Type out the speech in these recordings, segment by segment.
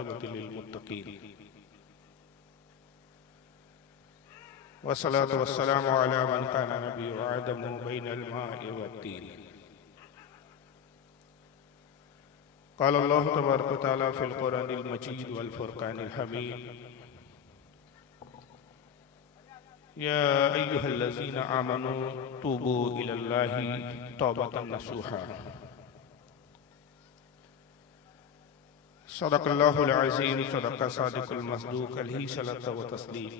आखिरति लिलमुत्तकीन वस्सलातु वस्सलामु अला मन काना नबिय्युन व आदमु बैनल माइ वत्तीन। क़ाल अल्लाहु तबारक व तआला फ़िल क़ुरआनिल मजीद वल फ़ुरक़ानिल हमीद या अय्युहल्लज़ीना आमनू तूबू इलल्लाहि तौबतन नसूहा। सदक़ल्लाहुल अज़ीम सदक़ सादिक़ुल मस्दूक़ अलैहि सल्लतु व तस्लीम।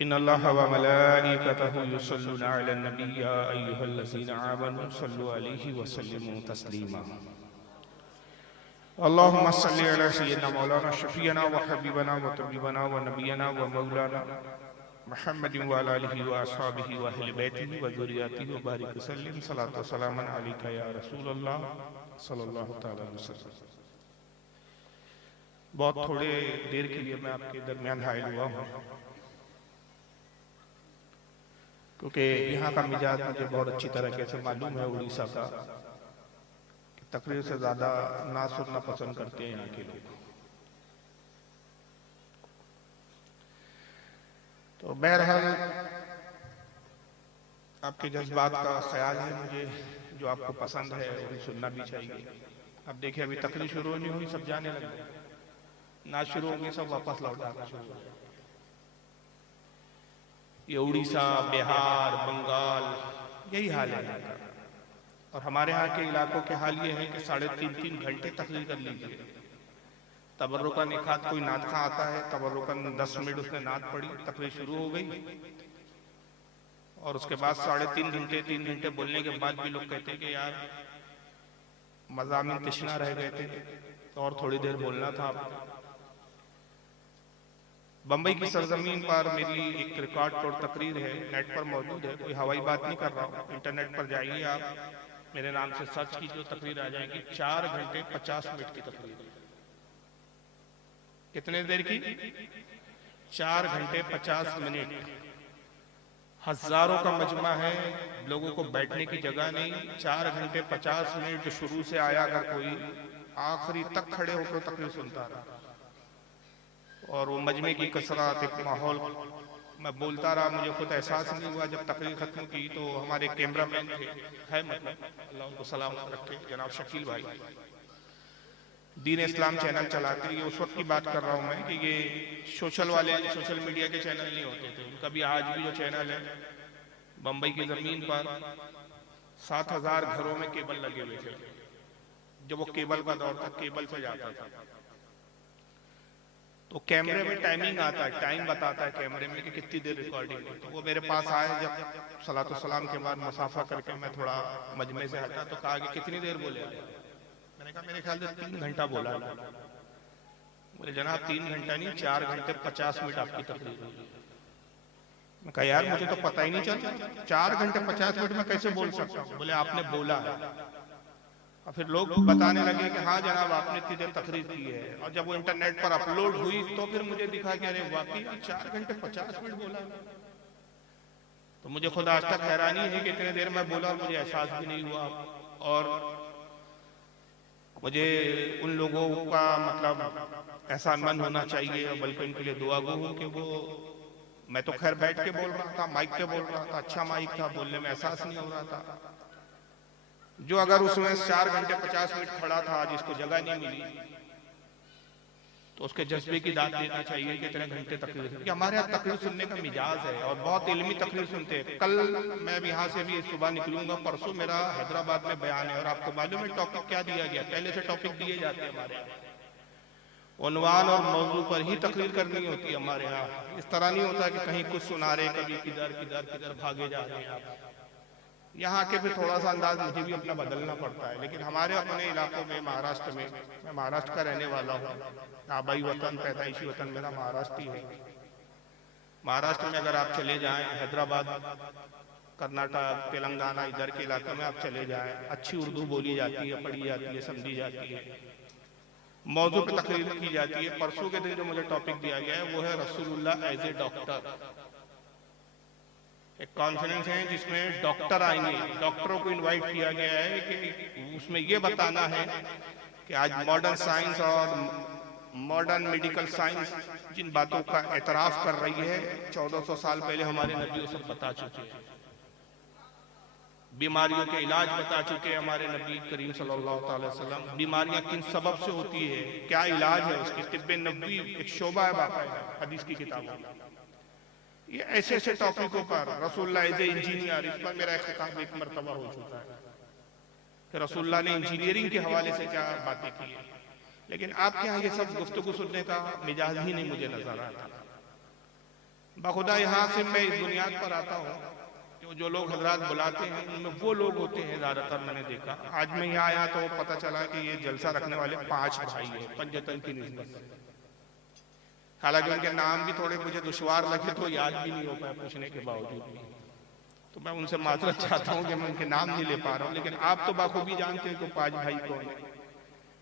इन्नल्लाहा व मलाइकतहु युसल्लूना अलन नबी या अय्युहल्लज़ीना आमनू सल्लु अलैहि व सल्लिमू तस्लीमा। अल्लाहुम्मा सल्लि अला सय्यिदिना मौलाना शफीअना व हबीबना व तबीबना व नबियना व मौलाना मुहम्मदिन व अला आलिहि व अस्हाबिहि व अहलि बैतिहि व ज़ुर्रिय्यतिहि व बारिक वसल्लिम सलातो सलामन अलैका या रसूलल्लाह सल्लल्लाहु तआला अलैहि वसल्लम। बहुत थोड़े देर के लिए मैं आपके दरमियान हाजिर हुआ हूँ, क्योंकि यहाँ का मिजाज मुझे बहुत अच्छी तरह से मालूम है। उड़ीसा का तकरीर से ज्यादा ना सुनना पसंद करते हैं यहाँ के लोग। तो बहरहाल आपके जज्बात का ख्याल है मुझे, जो आपको पसंद है वो सुनना भी चाहिए। अब देखिए, अभी तकरीर शुरू नहीं हुई, सब जाने लगे, ना शुरू होंगे सब वापस लौट आना शुरू हो जाए। ये उड़ीसा, बिहार, बंगाल, यही हाल है यहाँ का। और हमारे यहाँ के इलाकों के हाल ये है कि 3.5 घंटे तकरीर कर लीजिए। तबर्रुकन एक आध कोई नात खा आता है, तबर्रुकन 10 मिनट उसने नात पढ़ी, तकरीर शुरू हो गई, और उसके बाद 3 घंटे बोलने के बाद भी लोग कहते हैं कि यार मज़ामिन तिश्ना रह गए थे, तो और थोड़ी देर बोलना था आपको। बम्बई की सरजमीन पर मेरी एक रिकॉर्ड तोड़ तकरीर है, नेट पर मौजूद है, कोई हवाई बात नहीं कर रहा हूँ। इंटरनेट पर जाइए आप, मेरे नाम से सर्च कीजिए, तकरीर आ जाएगी। 4 घंटे 50 मिनट की तकरीर। कितने देर की? 4 घंटे 50 मिनट। हजारों का मजमा है, लोगों को बैठने की जगह नहीं। 4 घंटे 50 मिनट शुरू से आया, अगर कोई आखिरी तक खड़े होकर तकरीर सुनता रहा, और वो मजमे की कसरत, एक माहौल, मैं बोलता रहा, मुझे खुद एहसास नहीं हुआ। जब तकरीर खत्म की तो हमारे कैमरामैन थे, है मतलब, अल्लाह उनको सलामत रखे, जनाब शकील भाई, दीन इस्लाम चैनल चलाते। ये उस वक्त की बात कर रहा हूँ मैं कि ये सोशल मीडिया के चैनल नहीं होते थे उनका। भी आज भी जो चैनल है बम्बई की जमीन पर 7000 घरों में केबल लगे हुए थे। जब वो केबल का दौर था, केबल से जाता था, तो कैमरे में टाइमिंग आता है, टाइम बताता है कैमरे में कि कितनी देर रिकॉर्डिंग है। तो वो मेरे पास आए, जब सलातो सलाम के बाद मुसाफा करके मैं थोड़ा मजमे से हटा, तो कहा कि कितनी देर बोले? मैंने कहा मेरे ख्याल से 3 घंटा बोला। बोले जनाब 3 घंटा नहीं, 4 घंटे 50 मिनट आपकी तकरीर हुई। मैं कहा यार मुझे तो पता ही नहीं चलता, 4 घंटे 50 मिनट में कैसे बोल सकता हूँ? बोले आपने बोला है। और फिर लोग बताने लगे कि हाँ जनाब आपने इतनी देर तकरीर की है। और जब वो इंटरनेट पर अपलोड हुई तो फिर मुझे दिखा कि अरे वाकई 4 घंटे 50 मिनट बोला। तो मुझे खुद आज तक हैरानी है कि इतने देर में बोला, मुझे एहसास भी नहीं हुआ। और मुझे उन लोगों का मतलब ऐसा मन होना चाहिए, बल्कि उनके लिए दुआ गो हूँ कि वो, मैं तो खैर बैठ के बोल रहा था, माइक पे बोल रहा था, अच्छा माइक था, बोलने में एहसास नहीं हो रहा था। जो अगर उसमें 4 घंटे 50 मिनट खड़ा था, जिसको जगह नहीं मिली, तो उसके जज्बे की दाद देना चाहिए कि इतने घंटे तकरीर। क्योंकि हमारे यहाँ तकरीर सुनने का मिजाज है और बहुत इल्मी तकरीर सुनते हैं। कल मैं यहाँ से भी सुबह निकलूंगा, परसों मेरा हैदराबाद में बयान है। और आपको मालूम है टॉपिक क्या दिया गया? पहले से टॉपिक दिए जाते हैं हमारे यहाँ, उन्वान और मौजू पर ही तकरीर करनी होती है हमारे यहाँ। इस तरह नहीं होता कि कहीं कुछ सुना रहे, कभी किधर भागे जा रहे हैं आप। यहाँ के फिर थोड़ा सा अंदाज मुझे भी अपना बदलना पड़ता है। लेकिन हमारे अपने इलाकों में, महाराष्ट्र में, मैं महाराष्ट्र का रहने वाला हूँ, आबाई वतन, पैदाइशी वतन मेरा महाराष्ट्र ही है। महाराष्ट्र में अगर आप चले जाएं, हैदराबाद, कर्नाटक, तेलंगाना, इधर के इलाके में आप चले जाएं, अच्छी उर्दू बोली जाती है, पढ़ी जाती है, समझी जाती है, मौजू पे तकरीर की जाती है। परसों के दिन जो मुझे टॉपिक दिया गया है वो है रसूलुल्लाह एज ए डॉक्टर। एक कॉन्फ्रेंस है जिसमें डॉक्टर आएंगे, डॉक्टरों को इनवाइट किया गया है कि उसमें ये बताना है कि आज मॉडर्न साइंस और मॉडर्न मेडिकल साइंस जिन बातों का एतराफ कर रही है, 1400 साल पहले हमारे नबियों सब बता चुके हैं। बीमारियों के इलाज बता चुके हैं हमारे नबी करीम सल्लल्लाहु अलैहि वसल्लम। बीमारियां किन सबब से होती है, क्या इलाज है उसकी, तिब्बे नबवी एक शोबा है बाकायदा हदीस की किताबों में। ये ऐसे ऐसे टॉपिकों पर रसूलुल्लाह एज ए इंजीनियर, इस पर मेरा एक खिताब एक मरतबा हो चुका है कि रसूलुल्लाह ने इंजीनियरिंग के हवाले से क्या बातें की है। लेकिन आपके यहाँ ये सब गुफ्तगू सुनने का मिजाज ही नहीं मुझे नजर आता। बखुदा यहाँ से मैं इस बुनियाद पर आता हूँ, जो लोग हजरात बुलाते हैं उनमें वो लोग होते हैं ज्यादातर, मैंने देखा। आज मैं यहाँ आया तो पता चला कि ये जलसा रखने वाले 5 भाई हैं पंजतन की निस्बत। हालांकि उनके नाम भी थोड़े मुझे दुश्वार लगे तो याद भी नहीं हो पाया पूछने के बावजूद भी, तो मैं उनसे माजरत चाहता हूँ कि मैं उनके नाम नहीं ले पा रहा हूँ। लेकिन आप तो बाखूबी जानते हैं कि 5 भाई कौन है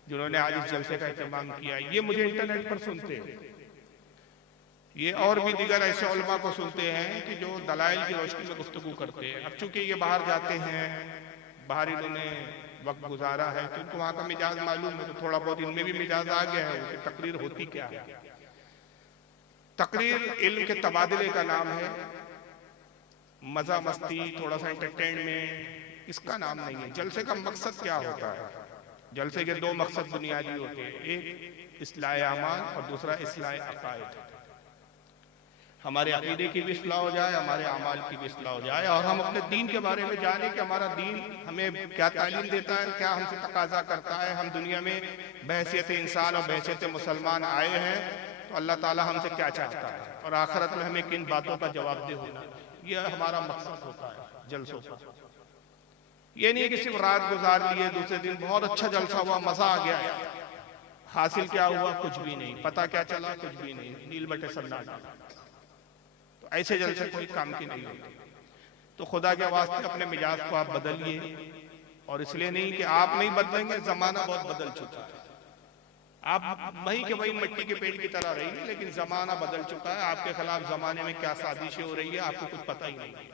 जिन्होंने आज इस जलसे का एहतमाम किया। ये मुझे इंटरनेट पर सुनते हैं, ये और भी दीगर ऐसे उलमा को सुनते हैं कि जो दलाइल की रोशनी में गुफ्तगू करते हैं। अब चूंकि ये बाहर जाते हैं, बाहर इन्होंने वक्त गुजारा है, तो उनको वहाँ का मिजाज मालूम है, तो थोड़ा बहुत इनमें भी मिजाज आ गया है। उनकी तकरीर होती क्या है? तकरीर इल्म के तबादले का नाम है, मजा मस्ती, थोड़ा सा एंटरटेनमेंट, इसका नाम नहीं है। जलसे का मकसद क्या होता है? जलसे के 2 मकसद बुनियादी होते हैं, एक इस्लाह अमाल और दूसरा इस्लाह अकायद। हमारे अकीदे की भी इस्लाह हो जाए, हमारे अमाल की भी इस्लाह हो जाए, और हम अपने दीन के बारे में जाने कि हमारा दीन हमें क्या तालीम देता है, क्या हमसे तकाजा करता है। हम दुनिया में बहैसियत इंसान और बहैसियत मुसलमान आए हैं, तो अल्लाह ताला हमसे क्या चाहता है, और आखिरत में हमें किन बातों का जवाबदेह होना, यह हमारा मकसद होता है जलसों का। ये नहीं कि सिर्फ रात गुजार लिए, दूसरे दिन बहुत अच्छा जलसा हुआ, मजा आ गया, हासिल क्या हुआ, कुछ भी नहीं, पता क्या चला, कुछ भी नहीं, नील बटे सन्नाटा। तो ऐसे जलसे कोई काम की नहीं होती। तो खुदा के वास्ते अपने मिजाज को आप बदलिए, और इसलिए नहीं कि आप नहीं बदलेंगे, जमाना बहुत बदल चुका है। आप वही के वही मिट्टी के पेड़ की तरह रहिए, लेकिन जमाना बदल चुका है। आपके खिलाफ जमाने में क्या साजिशें हो रही है आपको कुछ पता ही नहीं।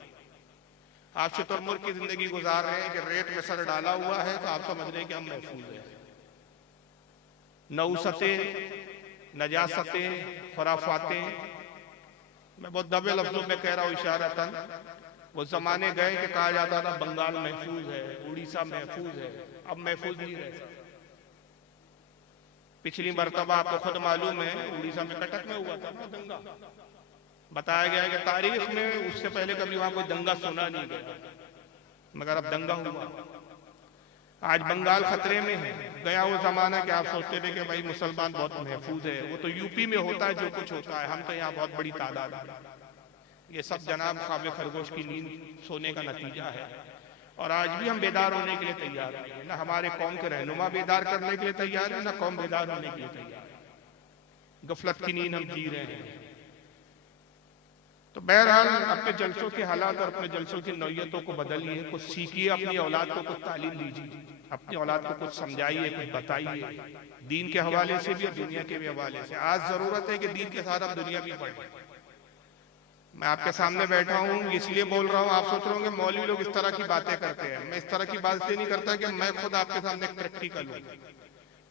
आप शुतुरमुर्ग की जिंदगी गुजार रहे हैं कि रेत में सर डाला हुआ है, तो आप समझ रहे हैं कि हम महफूज हैं। नौसतें, नजासतें, खुराफातें, मैं बहुत दबे लफ्जों में कह रहा हूँ इशारतन, वो जमाने गए कि कहा जाता था बंगाल महफूज है, उड़ीसा महफूज है, अब महफूज नहीं रहे। पिछली मरतबा आपको खुद मालूम है उड़ीसा में कटक में हुआ था ना दंगा, बताया गया कि तारीख में उससे पहले कभी वहां कोई दंगा सुना नहीं गया, मगर अब दंगा हुआ। आज बंगाल खतरे में है। गया वो जमाना कि आप सोचते थे कि भाई मुसलमान बहुत महफूज है, वो तो यूपी में होता है जो कुछ होता है, हम तो यहाँ बहुत बड़ी तादाद है। ये सब जनाब ख्वाब खरगोश की नींद सोने का नतीजा है। और आज भी हम बेदार होने के लिए तैयार नहीं है, ना हमारे कौम के रहनुमा बेदार करने के लिए तैयार है, ना कौम बेदार होने के लिए तैयार है। गफलत की नींद हम जी रहे हैं। तो बहरहाल अपने जलसों के हालात और अपने जलसों की नौयतों को बदलिए, कुछ सीखिए, अपनी औलाद को कुछ तालीम दीजिए, अपनी औलाद को कुछ समझाइए, कुछ बताइए, दीन के हवाले से भी और दुनिया के भी हवाले से। आज जरूरत है कि दीन के साथ अब दुनिया भी पढ़े। मैं आपके सामने बैठा हूँ इसलिए बोल रहा हूँ, आप सोच रहे होंगे मौलवी लोग इस तरह की बातें करते हैं। मैं इस तरह की बात इसलिए नहीं करता कि मैं खुद आपके सामने प्रैक्टिकल हूँ।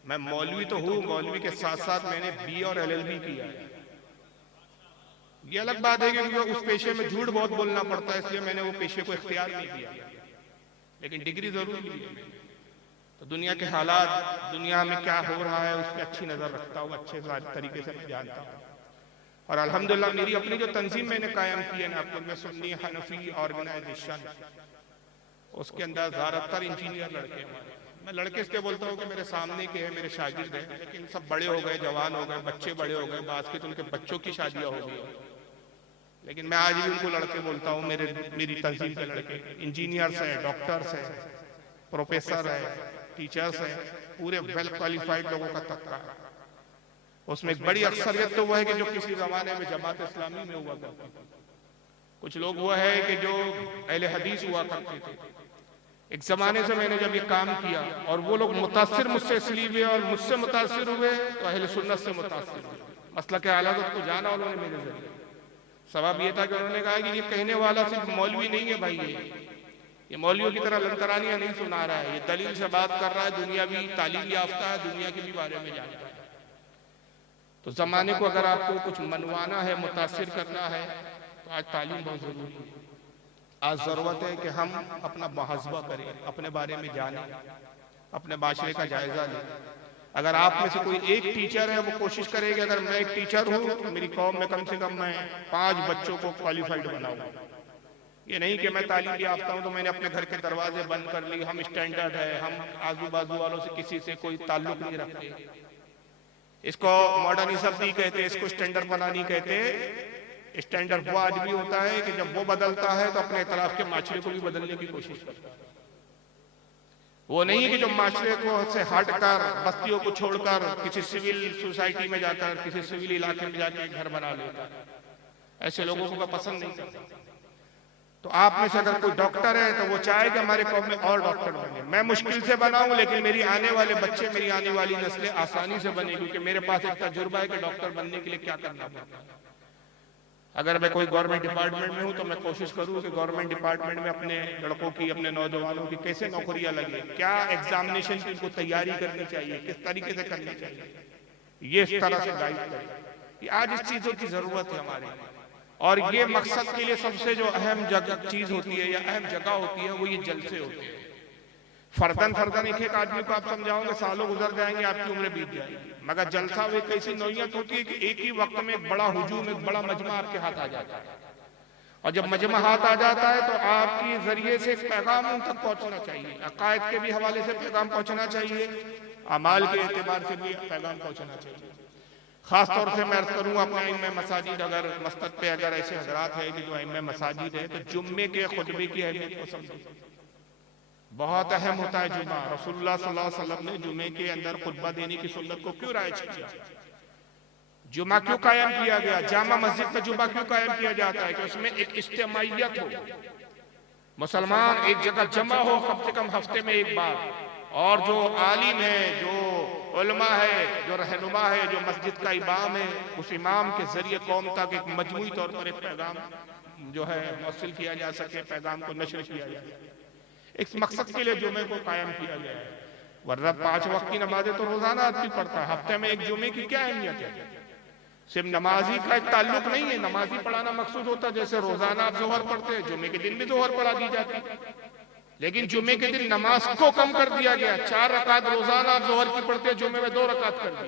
मैं मौलवी तो हूँ, मौलवी के साथ साथ मैंने BA और LLB किया है। ये अलग बात है कि मुझे उस पेशे में झूठ बहुत बोलना पड़ता है, इसलिए मैंने वो पेशे को इख्तियार नहीं किया, लेकिन डिग्री जरूर ली है। तो दुनिया के हालात, दुनिया में क्या हो रहा है उस पर अच्छी नजर रखता हूँ, अच्छे तरीके से मैं जानता हूँ। और अल्हम्दुलिल्लाह मेरी अपनी जो तंजीम मैंने कायम की है नागपुर में, सुन्नी हनफी ऑर्गेनाइजेशन, उसके अंदर ज्यादातर इंजीनियर लड़के हमारे। मैं लड़के इसलिए बोलता हूँ कि मेरे सामने के हैं, मेरे शागिर्द हैं, लेकिन सब बड़े हो गए, जवान हो गए, बच्चे बड़े हो गए, बात के तो उनके बच्चों की शादियां हो गई, लेकिन मैं आज भी उनको लड़के बोलता हूँ। मेरी तंजीम के लड़के इंजीनियर्स हैं, डॉक्टर्स हैं, प्रोफेसर है, टीचर्स हैं, पूरे वेल क्वालिफाइड लोगों का तबका है। उसमें एक बड़ी अक्सरियत तो वो है कि जो किसी जमाने में जमात इस्लामी में हुआ करती थी, कुछ लोग वो है कि जो अहले हदीस हुआ करते थे। एक जमाने से मैंने जब ये काम किया और वो लोग मुतासिर मुझसे इसलिए हुए और मुझसे मुतासिर हुए तो अहले सुन्नत से मुतासिर हुए। मसला के हालात को जाना उन्होंने मेरे जरिए। सबब ये था कि उन्होंने कहा कि ये कहने वाला सिर्फ मौलवी नहीं है भाई, ये मौलवियों की तरह लंतरानियां नहीं सुना रहा है, ये दलील से बात कर रहा है, दुनिया भी तालीम याफ्ता है, दुनिया के भी बारे में जानता है। तो जमाने को अगर आपको कुछ मनवाना है, मुतासिर करना है, तो आज तालीम बहुत जरूरी है। आज जरूरत है कि हम अपना मुहासबा करें, अपने बारे में जानें, अपने माशरे का जायजा लें। अगर आप में से कोई एक टीचर है, वो कोशिश करेगी अगर मैं एक टीचर हूँ तो मेरी कौम में कम से कम मैं 5 बच्चों को क्वालिफाइड बनाऊं। ये नहीं कि मैं तालीम याफ्ता हूं तो मैंने अपने घर के दरवाजे बंद कर ली, हम स्टैंडर्ड है, हम आजू बाजू वालों से किसी से कोई ताल्लुक नहीं रखते। इसको मॉडर्निज्म नहीं कहते, इसको स्टैंडर्ड बना नहीं कहते। स्टैंडर्ड वो आदमी होता है कि जब वो बदलता है तो अपने इतलाफ के माशरे को भी बदलने की कोशिश करता है। वो नहीं कि जो माशरे को से हटकर, बस्तियों को छोड़कर किसी सिविल सोसाइटी में जाकर, किसी सिविल इलाके में जाकर घर बना लेता है। ऐसे लोगों को पसंद नहीं करता। तो आप में से अगर कोई डॉक्टर है तो वो चाहे कि हमारे कौम में और डॉक्टर बने। मैं मुश्किल से बनाऊं लेकिन मेरी आने वाले बच्चे, मेरी आने वाली नस्लें आसानी से बने, क्योंकि मेरे पास एक तजुर्बा है कि डॉक्टर बनने के लिए क्या करना पड़ता है। अगर मैं कोई गवर्नमेंट डिपार्टमेंट में हूं तो मैं कोशिश करूं कि गवर्नमेंट डिपार्टमेंट में अपने लड़कों की, अपने नौजवानों की कैसे नौकरियां लगे, क्या एग्जामिनेशन की उनको तैयारी करनी चाहिए, किस तरीके से करनी चाहिए, ये इस तरह से गाइड करें। आज इस चीजों की जरूरत है हमारे, और ये मकसद के लिए सबसे जो अहम चीज होती है या अहम जगह होती है वो ये जलसे होते हैं। फर्दन एक एक आदमी को आप समझाओगे, सालों गुजर जाएंगे, आपकी उम्र बीत जाएगी। मगर जलसा वो एक ऐसी नौयत होती है कि एक ही वक्त में एक बड़ा हुजूम, एक बड़ा मजमा आपके हाथ आ जाता है। और जब मजमा हाथ आ जाता है तो आपके जरिए से पैगाम उन तक पहुंचना चाहिए। अकायद के भी हवाले से पैगाम पहुंचना चाहिए, अमाल के एतबार से भी पैगाम पहुंचना चाहिए। खास तौर से मैं अर्ज करूंगा अपने इमाम मसाजिद, अगर मस्जिद पे अगर ऐसे हजरात है कि जो इमाम मसाजिद है, तो जुम्मे के खुतबे की अहमियत को समझें। बहुत अहम होता है जुम्मा। रसूलुल्लाह सल्लल्लाहु अलैहि वसल्लम ने जुम्मे के अंदर खुतबा देने की सुन्नत को क्यों राइज किया, जुम्मा क्यों कायम किया गया, जामा मस्जिद में जुम्मा क्यों कायम किया जाता है कि उसमें एक इज्तिमाइयत हो, मुसलमान एक जगह जमा हो कम से कम हफ्ते में एक बार, और जो आलिम है, जो उलमा है, जो रहनुमा है, जो मस्जिद का इमाम है, उस इमाम के जरिए कौम तक एक मजमूई तौर पर एक पैगाम जो है मौसूल किया जा सके, पैगाम को नशर किया जाए। इस मकसद के लिए जुमे को कायम किया गया है। वरना 5 वक्त की नमाजें तो रोजाना आदमी पढ़ता है, हफ्ते में एक जुमे की क्या अहमियत है। सिर्फ नमाजी का एक ताल्लुक नहीं है, नमाजी पढ़ाना मकसूद होता है। जैसे रोजाना आप जोहर पढ़ते हैं, जुमे के दिन भी जोहर पढ़ा दी जाती है, लेकिन जुमे के दिन नमाज को कम कर दिया गया। 4 रकात रोजाना आप जोहर की पढ़ते हैं, जुमे में 2 रकात कर दी।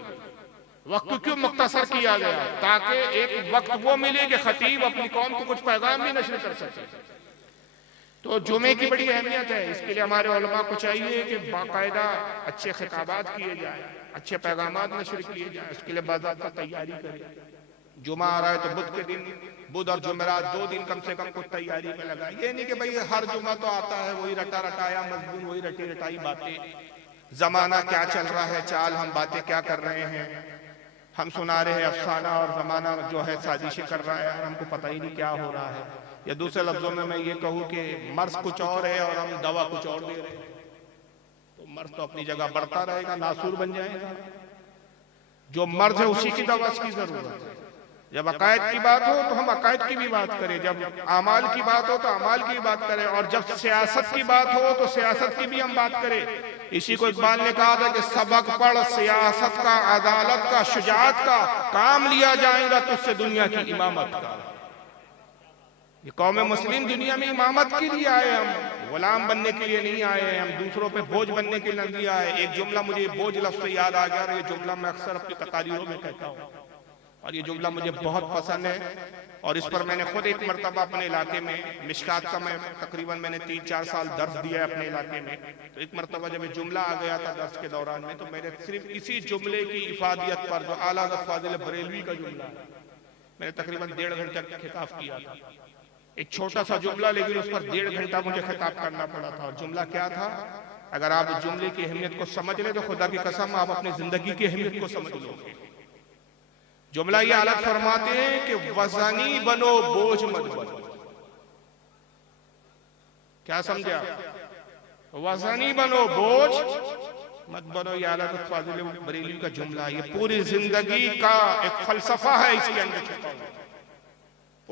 वक्त क्यों मुख्तसर किया गया, ताकि एक वक्त वो मिले कि खतीब अपनी कौम को कुछ पैगाम भी नशर कर सके। तो जुमे की बड़ी अहमियत है। इसके लिए हमारे उलमा को चाहिए कि बाकायदा अच्छे खिताबात किए जाए, अच्छे पैगामात नशर किए जाए, उसके लिए बाज़ाब्ता तैयारी करें। जुमा आ रहा है तो बुध के दिन, बुध और जुमेरात 2 दिन कम से कम कुछ तैयारी में लगाए। ये नहीं कि भाई हर जुमा तो आता है वही रटा रटाया मजमून, वही रटी रटाई बातें। जमाना क्या चल रहा है, चाल हम बातें क्या कर रहे हैं, हम सुना रहे हैं अफसाना, और जमाना जो है साजिशें कर रहा है, हमको पता ही नहीं क्या हो रहा है। या दूसरे लफ्जों में मैं ये कहूँ कि मर्ज कुछ और है और हम दवा कुछ और दे रहे हैं। तो मर्ज तो अपनी जगह बढ़ता रहेगा, नासूर बन जाएगा। जो मर्ज है उसी की दवा की जरूरत है। जब अकायद की बात हो तो हम अकायद की भी बात करें, जब अमाल की बात हो तो अमाल की भी बात करें, और जब सियासत की बात हो तो सियासत की भी हम बात करें। इसी को इकबाल ने कहा था कि सबक पढ़ सियासत का, अदालत का, शुजाअत का, काम लिया जाएगा तुझसे दुनिया की इमामत का। ये कौम मुस्लिम दुनिया में इमामत के लिए आए, हम गुलाम बनने के लिए नहीं आए, हम दूसरों पे बोझ बनने के लिए नहीं आए। एक जुमला मुझे बोझ लफ्ज़ से याद आ गया, और ये जुमला मैं अक्सर अपनी तकारीरों में कहता हूँ, और ये जुमला मुझे बहुत पसंद है। और इस पर मैंने खुद एक मरतबा अपने इलाके में मिशकात का, मैं तकरीबन मैंने 3-4 साल दर्स दिया है अपने इलाके में। तो एक मरतबा जब ये जुमला आ गया था दर्स के दौरान में, तो मैंने सिर्फ इसी जुमले की इफादियत पर, जो आला हज़रत फाजिल बरेलवी का जुमला है, मैंने तकरीबन 1.5 घंटे तक खिताब किया था। एक छोटा सा जुमला, लेकिन उस पर 1.5 घंटा मुझे खिताब करना पड़ा था। और जुमला क्या था, अगर आप जुमले की अहमियत को समझ ले तो खुदा की कसम आप अपनी जिंदगी की अहमियत को समझ लोगे। जुमला ये हालत फरमाते हैं कि वज़नी बनो बोझ मत बनो। क्या समझा, वज़नी बनो बोझ मत बनो। ये आला हज़रत फाजिल बरेलवी का जुमला, ये पूरी जिंदगी का एक फलसफा है इसके अंदर छुपा हुआ।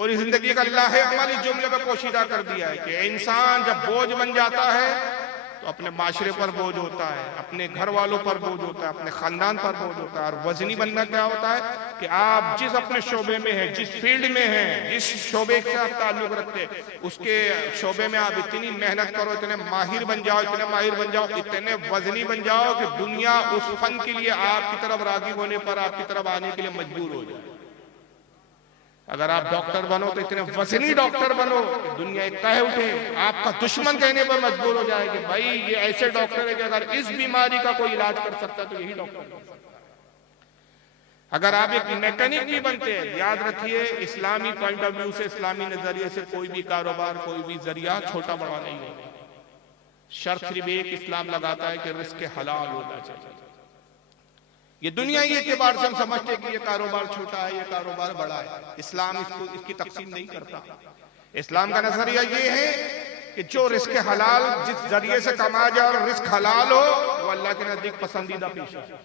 पूरी जिंदगी का अल्लाह है अमल इस जुमले में पोशीदा कर दिया है कि इंसान जब बोझ बन जाता है तो अपने माशरे पर बोझ होता है, अपने घर वालों पर बोझ होता है, अपने खानदान पर बोझ होता है। और वजनी बनना क्या होता है कि आप जिस अपने शोबे में हैं, जिस फील्ड में हैं, जिस शोबे से आप ताल्लुक रखते हैं, उसके शोबे में आप इतनी मेहनत करो, इतने माहिर बन जाओ, इतने माहिर बन जाओ, इतने वजनी बन जाओ कि दुनिया उस फन के लिए आपकी तरफ राग़िब होने पर आपकी तरफ आने के लिए मजबूर हो जाए। अगर आप डॉक्टर बनो तो इतने वजनी डॉक्टर बनो कि दुनिया एक कह उठे, आपका दुश्मन कहने पर मजबूर हो जाए कि भाई ये ऐसे डॉक्टर है कि अगर इस बीमारी का कोई इलाज कर सकता तो यही डॉक्टर कर सकता। अगर आप एक मैकेनिक भी बनते हैं, याद रखिए इस्लामी पॉइंट ऑफ व्यू से, इस्लामी नजरिए से कोई भी कारोबार, कोई भी जरिया छोटा बड़ा नहीं होता। शर्त सिर्फ एक इस्लाम लगाता है कि रिस्क हलाल होना चाहिए। ये दुनिया ही एतबार से हम समझते कि ये कारोबार छोटा है, ये कारोबार बड़ा है। इस्लाम इसकी तकसीम नहीं करता। इस्लाम का नजरिया ये है कि जो रिस्क हलाल जिस जरिए से कमा जाए और रिस्क हलाल हो वो अल्लाह के नजदीक पसंदीदा पेशा है।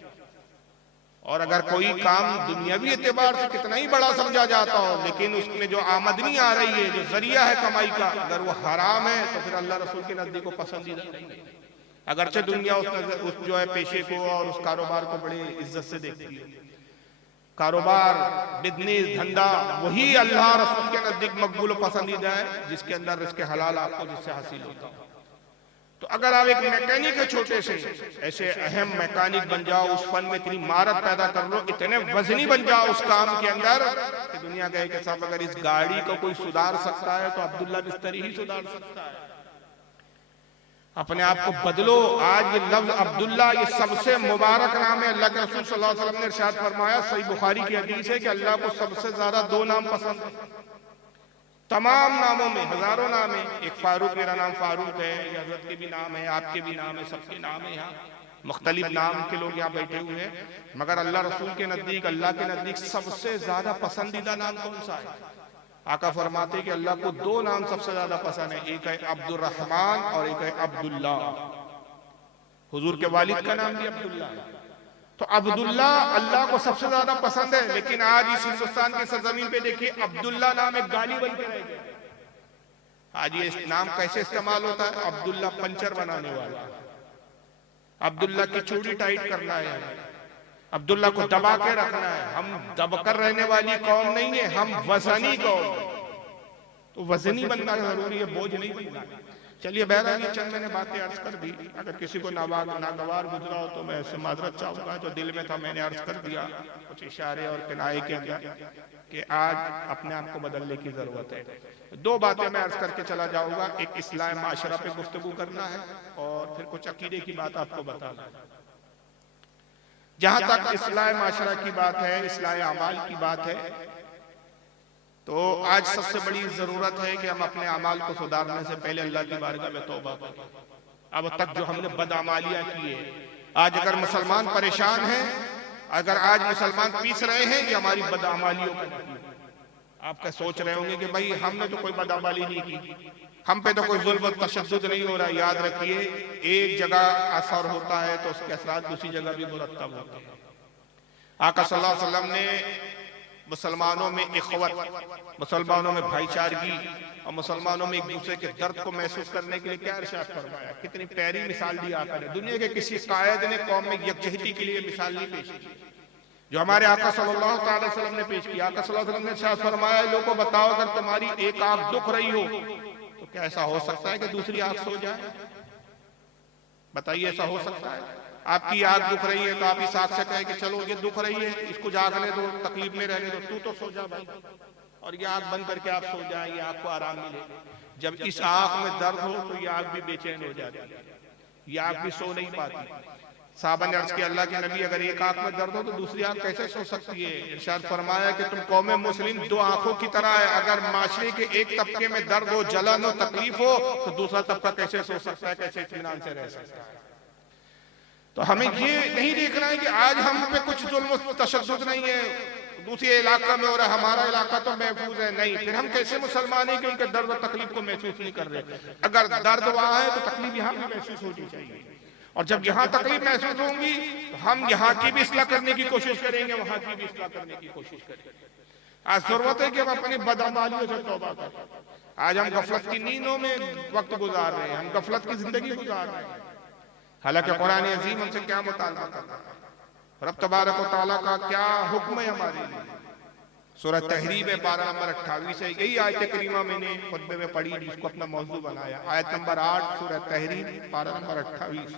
और अगर कोई काम दुनियावी एतबार से कितना ही बड़ा समझा जाता हो, लेकिन उसमें जो आमदनी आ रही है, जो जरिया है कमाई का, अगर वो हराम है तो फिर अल्लाह रसूल के नजदीक को पसंदीदा नहीं है। अगरचे दुनिया उस जो है पेशे को और उस कारोबार को बड़ी इज्जत से देखती है। कारोबार, बिजनेस, धंधा वही अल्लाह रसूल के नजदीक मकबूल पसंदीदा है जिसके अंदर रिस्क हलाल आपको जिससे हासिल होता है। तो अगर आप एक मैकेनिक है छोटे से, ऐसे अहम मैकेनिक बन जाओ, उस फन में इतनी महारत पैदा कर लो, इतने वजनी बन जाओ उस काम के अंदर कि दुनिया कहे कि साहब अगर इस गाड़ी को कोई सुधार सकता है तो अब्दुल्ला बिस्तरी ही सुधार सकता है। अपने आप को बदलो। आज ये लफ्ज अब्दुल्ला ये सबसे मुबारक नाम है। अल्लाह के रसूल सल्लल्लाहु अलैहि वसल्लम ने इरशाद फरमाया, सही बुखारी की हदीस है कि अल्लाह को सबसे ज्यादा दो नाम पसंद है तमाम नामों में। हजारों नाम है, एक फारूक, मेरा नाम फारूक है, ये हजरत के भी नाम है, आपके भी नाम है, सबके नाम है। यहाँ मुख्तलिफ नाम के लोग यहाँ बैठे हुए हैं, मगर अल्लाह रसूल के नजदीक, अल्लाह के नजदीक सबसे ज्यादा पसंदीदा नाम कौन सा है? आका फरमाते कि अल्लाह को दो नाम सबसे ज्यादा पसंद है, एक है अब्दुर रहमान और एक है अब्दुल्ला। हुजूर के वालिद का नाम भी अब्दुल्ला है। तो अब्दुल्ला अल्लाह को सबसे ज्यादा पसंद है। लेकिन आज इस हिंदुस्तान की सरजमीन पे देखिए अब्दुल्ला नाम एक गाली बन के रह गया। आज ये नाम कैसे इस्तेमाल होता है? अब्दुल्ला पंचर बनाने वाला, अब्दुल्ला की चूड़ी टाइट करना है, अब्दुल्ला को दबा के रखना है। हम दबकर रहने वाली कौम नहीं है, हम वजनी कौम। तो वजनी बनना जरूरी है, बोझ नहीं बनना। चलिए बहरहाल चंद मैंने बातें अर्ज कर दी। अगर किसी को नागवार गुजरा हो तो मैं इससे माजरत चाहूंगा। जो दिल में था मैंने अर्ज कर दिया, कुछ इशारे और किनाए के अंदर कि आज अपने आप को बदलने की जरूरत है। दो बातें मैं अर्ज करके चला जाऊंगा। एक इस्लाह माशरा पे गुफ्तगू करना है और फिर कुछ अकीदे की बात आपको बताना है। जहां तक इस्लाह माशरा की बात है, इस्लाह अमाल की बात है, तो आज सबसे बड़ी जरूरत है कि हम अपने अमाल को सुधारने से पहले अल्लाह की बारगाह में तौबा करें। अब तक जो हमने बदअमालियां की है, आज अगर मुसलमान परेशान हैं, अगर आज मुसलमान पीस रहे हैं, ये हमारी बदअमालियों का नतीजा। आप क्या सोच रहे होंगे कि भाई हमने तो कोई बदअमाली नहीं की, हम पे तो कोई जुल्म तशद्दुद नहीं हो रहा। याद रखिए एक जगह असर होता है तो उसके असरात दूसरी जगह भी मुरत्तब होते हैं। आका सल्लल्लाहु अलैहि वसल्लम ने मुसलमानों में इख्वत, मुसलमानों में भाईचारगी और मुसलमानों में एक दूसरे के दर्द को महसूस करने के लिए क्या इरशाद फरमाया। कितनी प्यारी मिसाल दी आका ने। दुनिया के किसी कायद ने कौम में यकजहती के लिए मिसाल नहीं पेश की जो हमारे आका सल्लल्लाहु अलैहि वसल्लम ने पेश की। आका सल्लल्लाहु अलैहि वसल्लम ने इरशाद फरमाया, लोगों को बताओ अगर तुम्हारी एक आंख दुख रही हो तो क्या ऐसा हो सकता है कि दूसरी आंख सो जाए? बताइए, ऐसा हो सकता है? आपकी आंख दुख रही है तो आप इस आंख से कहें कि चलो ये दुख रही है, इसको जागने दो, तकलीफ में रहने दो, तू तो सो जा भाई, और ये आंख बंद करके आप सो जाए, ये आंख को आराम मिले। जब इस आंख में दर्द हो तो ये आंख भी बेचैन हो जाती है, ये आंख भी सो नहीं पाती। साहबा ने अर्ज किया, अल्लाह के नबी अगर एक आंख में दर्द हो तो दूसरी आंख कैसे सो सकती है? इरशाद फरमाया कि तुम कौम मुस्लिम दो आंखों की तरह है। अगर माशरे के एक तबके में दर्द हो, जलन हो, तकलीफ हो तो दूसरा तबका कैसे सो सकता है, कैसे इत्मीनान से रह सकता है? तो हमें ये नहीं देखना है कि आज हम पे कुछ जुल्म तशद्दुद नहीं है, दूसरे इलाका में हो रहा है, हमारा इलाका तो महफूज है। नहीं, फिर हम कैसे मुसलमान हैं कि उनके दर्द और तकलीफ को महसूस नहीं कर रहे? अगर दर्द वहां है तो तकलीफ यहाँ भी महसूस होनी चाहिए, और जब यहाँ तकलीफ महसूस होंगी तो हम यहाँ की भी इस्लाह करने की कोशिश करेंगे, वहां की भी इस्लाह करने की कोशिश करेंगे। आज जरूरत है कि हम अपनी बदअमालियों से तौबा करें। आज हम गफलत की नींदों में वक्त गुजार रहे हैं, हम गफलत की जिंदगी गुजार रहे हैं। हालांकि कुरान अजीम हमसे क्या मुतालबा करता है, रब तबारक व तआला का क्या हुक्म है हमारे लिए। सूरह तहरीम है, पारा नंबर 28 है। यही आयत करीमा मैंने खुतबे में पढ़ी, जिसको अपना मौजू बनाया। आयत नंबर 8 सूरह तहरीम, पारा नंबर 28।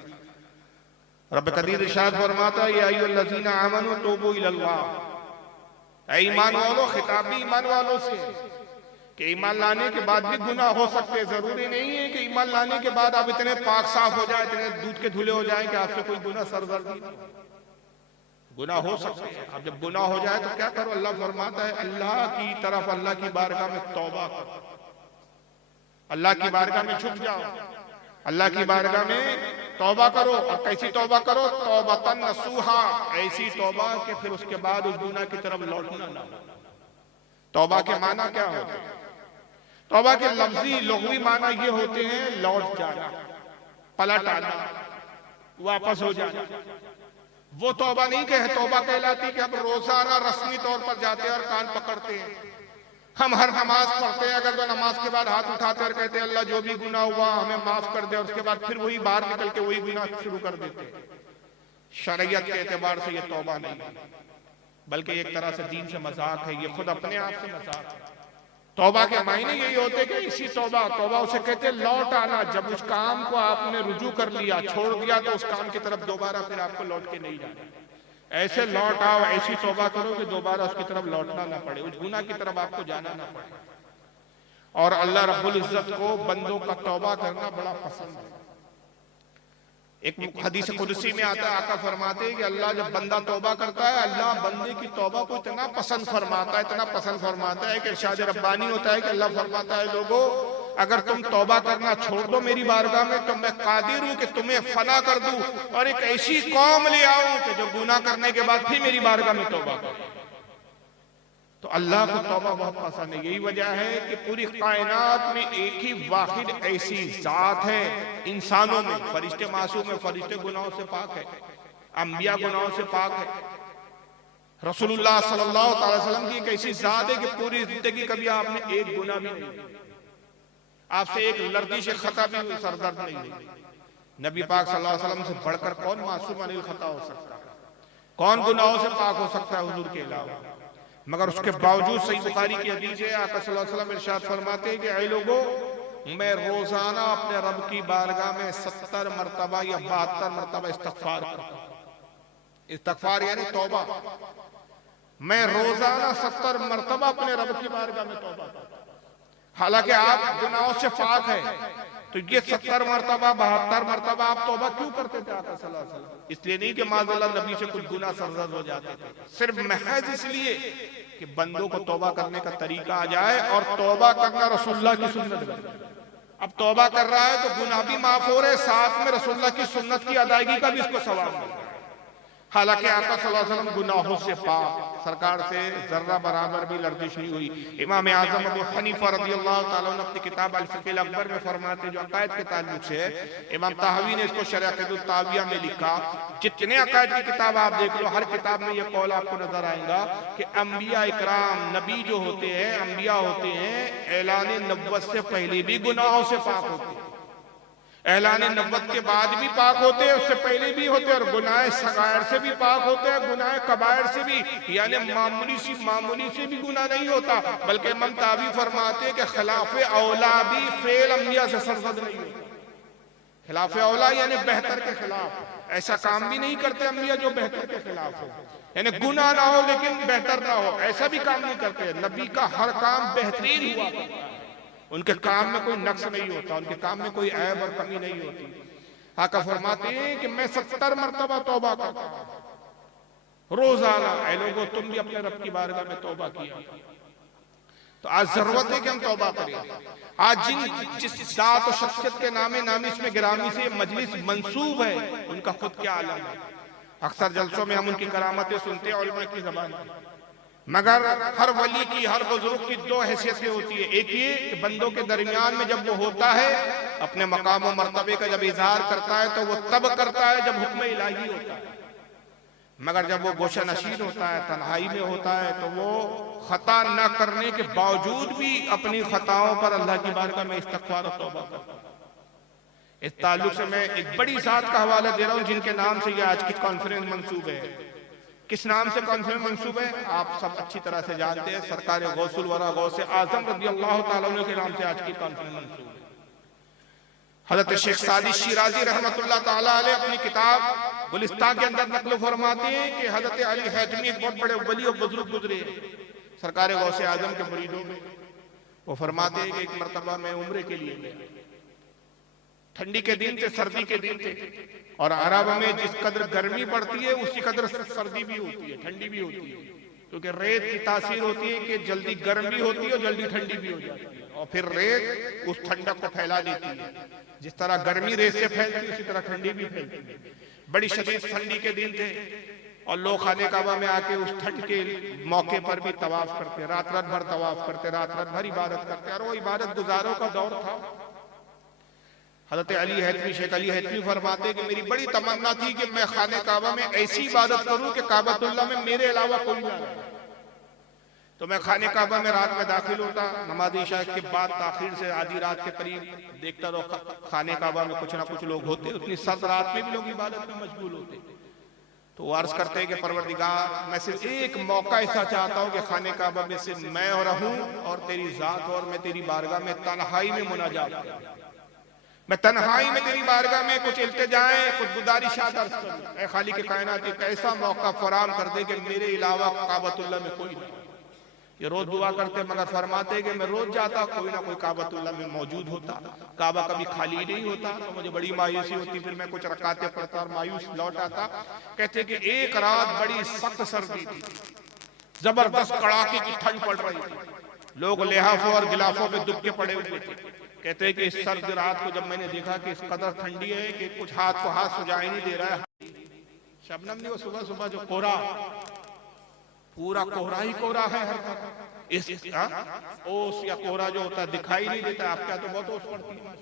रब कदीर इरशाद फरमाता है, या अय्युहल्लज़ीना आमनू तूबू इलल्लाह। ऐ ईमान वालों, खिताब भी ईमान वालों से कि ईमान लाने के बाद भी गुनाह हो सकते। जरूरी नहीं है कि ईमान लाने के बाद आप इतने पाक साफ हो जाए, इतने दूध के धुले हो जाए कि आपसे कोई गुनाह सरजर्दी नहीं। गुनाह हो सकते हैं। अब जब गुनाह हो जाए तो क्या करो? अल्लाह फरमाता है, अल्लाह की तरफ, अल्लाह की बारगाह में तौबा करो, अल्लाह की बारगाह में झुक जाओ, अल्लाह की बारगाह में तौबा करो। और कैसी तौबा करो? तौबतन नसूहा, ऐसी तौबा कि फिर उसके बाद उस गुनाह की तरफ लौटना ना हो। तौबा के माना क्या होते हैं? तौबा के लफ्जी लुग़वी माना ये होते हैं, लौट जाना, पलट आना, वापस हो जाना। वो तौबा नहीं कहे तौबा कहलाती कि हम रोजाना रस्मी तौर पर जाते हैं और कान पकड़ते हैं। हम हर नमाज पढ़ते हैं, अगर तो नमाज के बाद हाथ उठाते और कहते हैं अल्लाह जो भी गुनाह हुआ हमें माफ कर दे, और उसके बाद फिर वही बाहर निकल के वही गुनाह शुरू कर देते हैं। शरीयत के एतबार से ये तौबा नहीं है, बल्कि एक तरह से दीन से मजाक है, ये खुद अपने आप से मजाक है। तौबा के मायने यही होते कि इसी तौबा, तौबा उसे कहते हैं लौट आना। जब उस काम को आपने रुजू कर लिया, छोड़ दिया, तो उस काम की तरफ दोबारा फिर आपको लौट के नहीं जाना। ऐसे लौट आओ, ऐसी तौबा करो कि दोबारा उसकी तरफ लौटना ना पड़े, उस गुनाह की तरफ आपको जाना ना पड़े। और अल्लाह रब्बुल इज्जत को बंदों का तौबा करना बड़ा पसंद है। एक हदीस कुदसी में आता है, आका फरमाते हैं कि अल्लाह जब बंदा तौबा करता है, अल्लाह बंदे की तौबा को इतना पसंद फरमाता है, इतना पसंद फरमाता है कि इरशाद रब्बानी होता है कि अल्लाह फरमाता है, लोगों अगर तुम तौबा करना छोड़ दो मेरी बारगाह में तो मैं कादिर हूं कि तुम्हें फना कर दूं और एक ऐसी कौम ले आऊं कि जो गुनाह करने के बाद फिर मेरी बारगाह में तौबा करे। तो अल्लाह को तौबा बहुत पसंद है। यही वजह है कि पूरी कायनात में एक ही वाहिद ऐसी जात है, इंसानों में फरिश्ते मासूम है, फरिश्ते गुनाहों से पाक है, अंबिया गुनाहों से पाक है। रसूलुल्लाह सल्लल्लाहु अलैहि वसल्लम की एक ऐसी जात है कि पूरी जिंदगी कभी आपने एक गुनाह भी नहीं, आपसे एक लर्जिश खता भी सरदर्द नहीं हुई। नबी पाक सल्लल्लाहु अलैहि वसल्लम से बढ़कर कौन मासूम अनिल खता हो सकता है, कौन गुनाहों से पाक हो सकता है हुजूर के अलावा। मगर उसके बावजूद सही बुखारी की हदीस है, आका सल्लल्लाहु अलैहि वसल्लम इरशाद फरमाते हैं कि ऐ लोगों, मैं रोजाना अपने रब की बारगाह में 70 मरतबा या 72 मरतबा इस्तगफार करता हूं। इस्तगफार यानी तौबा। मैं रोजाना 70 मरतबा अपने रब की बारगाह में तौबा करता हूं। हालांकि आप गुनाहों से पाक है, तो ये 70 मरतबा 72 मरतबा आप तौबा क्यों करते थे आका सल्लल्लाहु अलैहि वसल्लम? इसलिए नहीं कि माज़अल्लाह नबी से कुछ गुनाह सरजद हो जाते थे, सिर्फ महज इसलिए कि बंदों को तौबा करने का तरीका आ जाए और तौबा करना रसूलुल्लाह की सुन्नत है। अब तौबा कर रहा है तो गुनाह भी माफ हो रहे, साथ में रसूलुल्लाह की सुन्नत की अदायगी का भी इसको सवाब मिल रहा है। हालांकि आका सल्लल्लाहु अलैहि वसल्लम गुनाहों से पाक, सरकार से जर्रा बराबर भी लर्जिश नहीं हुई। इमाम आजम अबू हनीफा रज़ियल्लाहु ताला अन्हु अपनी किताब अल-फ़िक़्ह अल-अकबर में फरमाते, जो अक़ायद के ताल्लुक से है, इमाम ताहवी ने इसको शरह अक़ीदतुत ताहविया में लिखा। जितने अक़ायद की किताब आप देख लो, हर किताब में ये कौल आपको नजर आएगा कि अंबिया इकराम, नबी जो होते हैं, अंबिया होते हैं, ऐलान नबुव्वत से पहले भी गुनाहों से पाक होते हैं, ऐलान नबुव्वत के बाद भी पाक होते हैं, उससे पहले भी होते हैं, और गुनाह सगायर से भी पाक होते हैं, गुनाह कबायर से भी, यानी मामूली से भी गुनाह नहीं होता। बल्कि इमाम तावी फरमाते हैं कि खिलाफे औला भी फेल अंबिया से सरजद नहीं होता। खिलाफे औला यानी बेहतर के खिलाफ ऐसा काम भी नहीं करते अंबिया जो बेहतर के खिलाफ हो, यानी गुनाह ना हो लेकिन बेहतर ना हो, ऐसा भी काम नहीं करते। नबी का हर काम बेहतरीन हुआ करता है, उनके काम में कोई नक्स नहीं होता, उनके काम में कोई ऐब और कमी नहीं होती। आका फरमाते हैं कि मैं 70 मरतबा तौबा करता हूं रोजाना। ऐ लोगों, तुम भी अपने रब की बारगाह में तौबा किया। तो आज जरूरत है कि हम तौबा करें। आज जिस जात और शख्सियत के नामे नामी इसमें गिरामी से मजलिस मंसूब है, उनका खुद क्या आलम है। अक्सर जलसों में हम उनकी करामतें सुनते हैं उलमा की ज़बान में, मगर हर वली की, हर बुजुर्ग की दो हैसियतें होती है। एक ये कि बंदों के दरमियान में जब वो होता है, अपने मकाम और मर्तबे का जब इजहार करता है, तो वो तब करता है जब हुक्म इलाही होता है। मगर जब वो गोशा नशीन होता है, तन्हाई में होता है, तो वो खता न करने के बावजूद भी अपनी खताओं पर अल्लाह की बारगाह में इस्तिग़फ़ार और तौबा करता है। इस ताल्लुक से मैं एक बड़ी ज़ात का हवाला दे रहा हूँ जिनके नाम से ये आज की कॉन्फ्रेंस मंसूब है। किस नाम से कॉन्फ्रेंस मंसूब है आप सब अच्छी तरह से जानते हैं। सरकार गौसुल वरा गौसे आजम रज़ियल्लाहु ताला अन्हु के नाम से आज की कॉन्फ्रेंस मंसूब है। हज़रत शेख सादी शिराजी रहमतुल्लाह ताला अलैह अपनी किताब गुलिस्तान के अंदर नक़ल फरमाते हैं कि हज़रत अली हैतमी एक बहुत बड़े वली और बुजुर्ग गुजरे सरकार गौसे आजम के मुरीदों में। वो फरमाते हैं कि एक मरतबा मैं उम्रे के लिए गया, ठंडी के दिन थे, सर्दी के दिन थे, और अरब में जिस कदर गर्मी पड़ती है उसी कदर सर्दी भी होती है, ठंडी भी होती है, क्योंकि रेत की तासीर होती है कि जल्दी गर्म भी होती है और जल्दी ठंडी भी हो जाती है, और फिर रेत उस ठंडक को फैला देती है। जिस तरह गर्मी रेत से फैलती है उसी तरह ठंडी भी फैलती है। बड़ी शदीद ठंडी के दिन थे और लोग खाने काबा में आके उस ठंड के मौके पर भी तवाफ करते, रात रात भर तवाफ करते, रात रात भर इबादत करते, और वो इबादत गुजारों का दौर था। हज़रत अली हैतमी शेख अली हैतमी फरमाते कि मेरी बड़ी तमन्ना थी कि मैं खाने काबा में ऐसी इबादत करूं कि काबतुल्लाह में मेरे अलावा कोई ना रहे। तो मैं खाने काबा में रात में दाखिल होता, नमाज इशा के बाद ताखिर से आधी रात के करीब देखता रहो खाने काबा में कुछ ना कुछ लोग होते, उतनी सर्द रात में भी लोग इबादत में मशगूल होते। तो वो अर्ज करते हैं कि परवरदिगार मैं सिर्फ एक मौका ऐसा चाहता हूँ कि खाने काबा में सिर्फ मैं और रहूं और तेरी जात और मैं तेरी बारगाह में तन्हाई में मुनाजात करूं, मैं तन्हाई में तेरी बारगाह में कुछ इल्तिजाएं कुछ गुजारिशात अर्ज करूं। ऐ खालिक के कायनात एक ऐसा मौका फराम कर दे कि मेरे अलावा काबतुल्लाह में कोई नहीं। ये रोज दुआ करते मगर फरमाते कि मैं रोज जाता कोई ना कोई काबतुल्लाह में मौजूद होता, काबा कभी खाली नहीं होता, तो मुझे बड़ी मायूसी होती, फिर मैं कुछ रकाते पढ़ता और मायूस लौट आता। कहते कि एक रात बड़ी सख्त सर्दी थी, जबरदस्त कड़ाके की ठंड पड़ रही थी, लोग लिहाफों और गिलाफों में दुबके पड़े हुए थे। कहते हैं कि इस सर्द रात को जब मैंने देखा कि इस कदर ठंडी है कि कुछ हाथ को हाथ सुझाई नहीं दे रहा है, शबनम नहीं, वो सुबह सुबह जो कोहरा, पूरा कोहरा ही कोहरा है हर तरफ, इस ओस या कोहरा जो होता है दिखाई नहीं देता। आपके यहाँ तो बहुत ओस पड़ती है,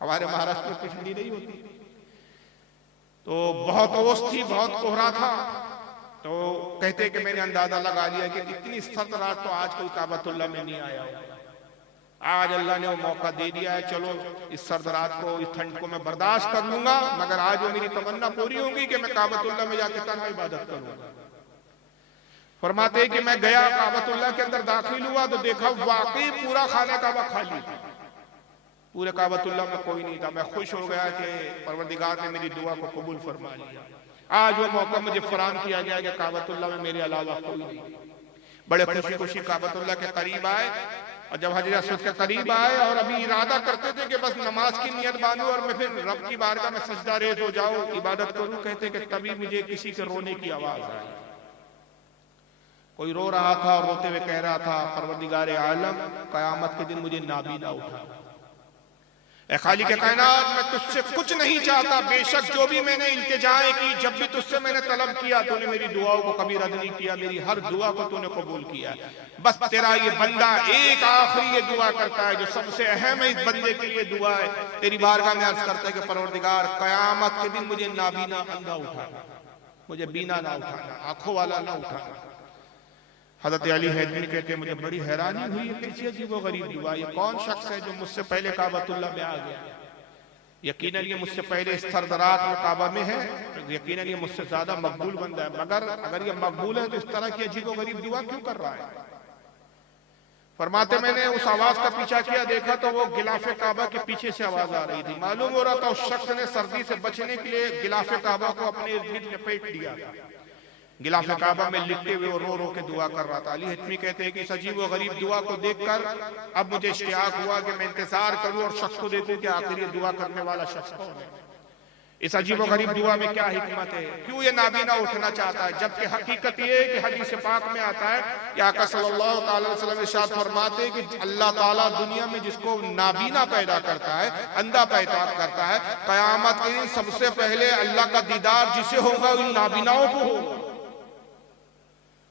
हमारे महाराष्ट्र में ठंडी नहीं होती। तो बहुत ओस थी, बहुत कोहरा था। तो कहते कि मैंने अंदाजा लगा लिया कि इतनी सर्द रात तो आज कोई काबतुल्लाह में नहीं आया हो। आज अल्लाह ने वो मौका दे दिया है, चलो इस सर्द रात को, इस ठंड को मैं बर्दाश्त कर लूंगा, मगर आज वो मेरी तमन्ना पूरी होगी कि मैं काबतुल्लाह में जाके तन्हा इबादत करूंगा। फरमाते हैं कि मैं गया काबतुल्लाह के अंदर दाखिल हुआ तो देखा वाकई पूरा खाने काबा खाली था, पूरे काबतुल्लाह में कोई नहीं था। मैं खुश हो गया कि परवरदिगार ने मेरी दुआ को कबूल फरमा लिया। आज वो मौका मुझे फराम किया गया कि काबतुल्लाह में मेरे अलावा कोई नहीं। बड़े खुशी खुशी काबतुल्लाह के करीब आए, और जब हजरत असवद के करीब आए और अभी इरादा करते थे कि बस नमाज की नियत बांधूं और मैं फिर रब की बारगाह में सजदा रेज़ हो जाऊं, इबादत करूं, कहते कि तभी मुझे किसी के रोने की आवाज आई। कोई रो रहा था और रोते हुए कह रहा था, परवरदिगार आलम कयामत के दिन मुझे नाबीना उठा। ऐ खालिक के कायनात मैं तुझसे कुछ नहीं चाहता, बेशक जो भी मैंने इल्तिजाएं की, जब भी तुझसे मैंने तलब किया तूने मेरी दुआओं को कभी रद्द नहीं किया, मेरी हर दुआ को तूने कबूल किया। बस तेरा ये बंदा एक आखिरी ये दुआ करता है जो सबसे अहम है इस बंदे के लिए दुआ है, तेरी बारगाह में अर्ज करता है कि परवरदिगार कयामत के दिन मुझे नाबीना अंधा उठाना, मुझे बीना ना उठाना, आंखों वाला ना उठाना। हज़रत अली हैदमी कहते मुझे बड़ी हैरानी हुई, कैसी अजीब व गरीब दुआ, ये कौन शख्स है जो मुझसे पहले काबतुल्लाह में आ गया। यकीनन ये मुझसे पहले इस सर्द रात में काबा में है, यकीनन ये मुझसे ज्यादा मकबूल बंदा है, मगर अगर ये मकबूल है तो इस तरह की अजीब व गरीब दुआ क्यों कर रहा है। फरमाते मैंने उस आवाज का पीछा किया, देखा तो वो गिलाफे काबा के पीछे से आवाज आ रही थी। मालूम हो रहा था उस शख्स ने सर्दी से बचने के लिए गिलाफे काबा को अपने इर्द गिर्द लपेट दिया था। गिलाफे काबा में लिखते हुए रो रो के दुआ कर रहा था। अली हैतमी कहते हैं कि इस अजीब व गरीब दुआ को देखकर अब मुझे इश्तियाक हुआ कि मैं इंतजार करूं और शख्स को देखूं कि आखिर ये दुआ करने वाला शख्स कौन है। इस अजीब व गरीब दुआ में क्या हिकमत है, क्यों ये नाबीना उठना चाहता है, जबकि हकीकत ये है कि हदीस पाक में आता है कि आका सल्लल्लाहु अलैहि वसल्लम इरशाद फरमाते हैं कि अल्लाह ताला दुनिया में जिसको नाबीना पैदा करता है, अंधा पैदा करता है, कयामत के दिन सबसे पहले अल्लाह का दीदार जिसे होगा उन नाबीनाओं को होगा,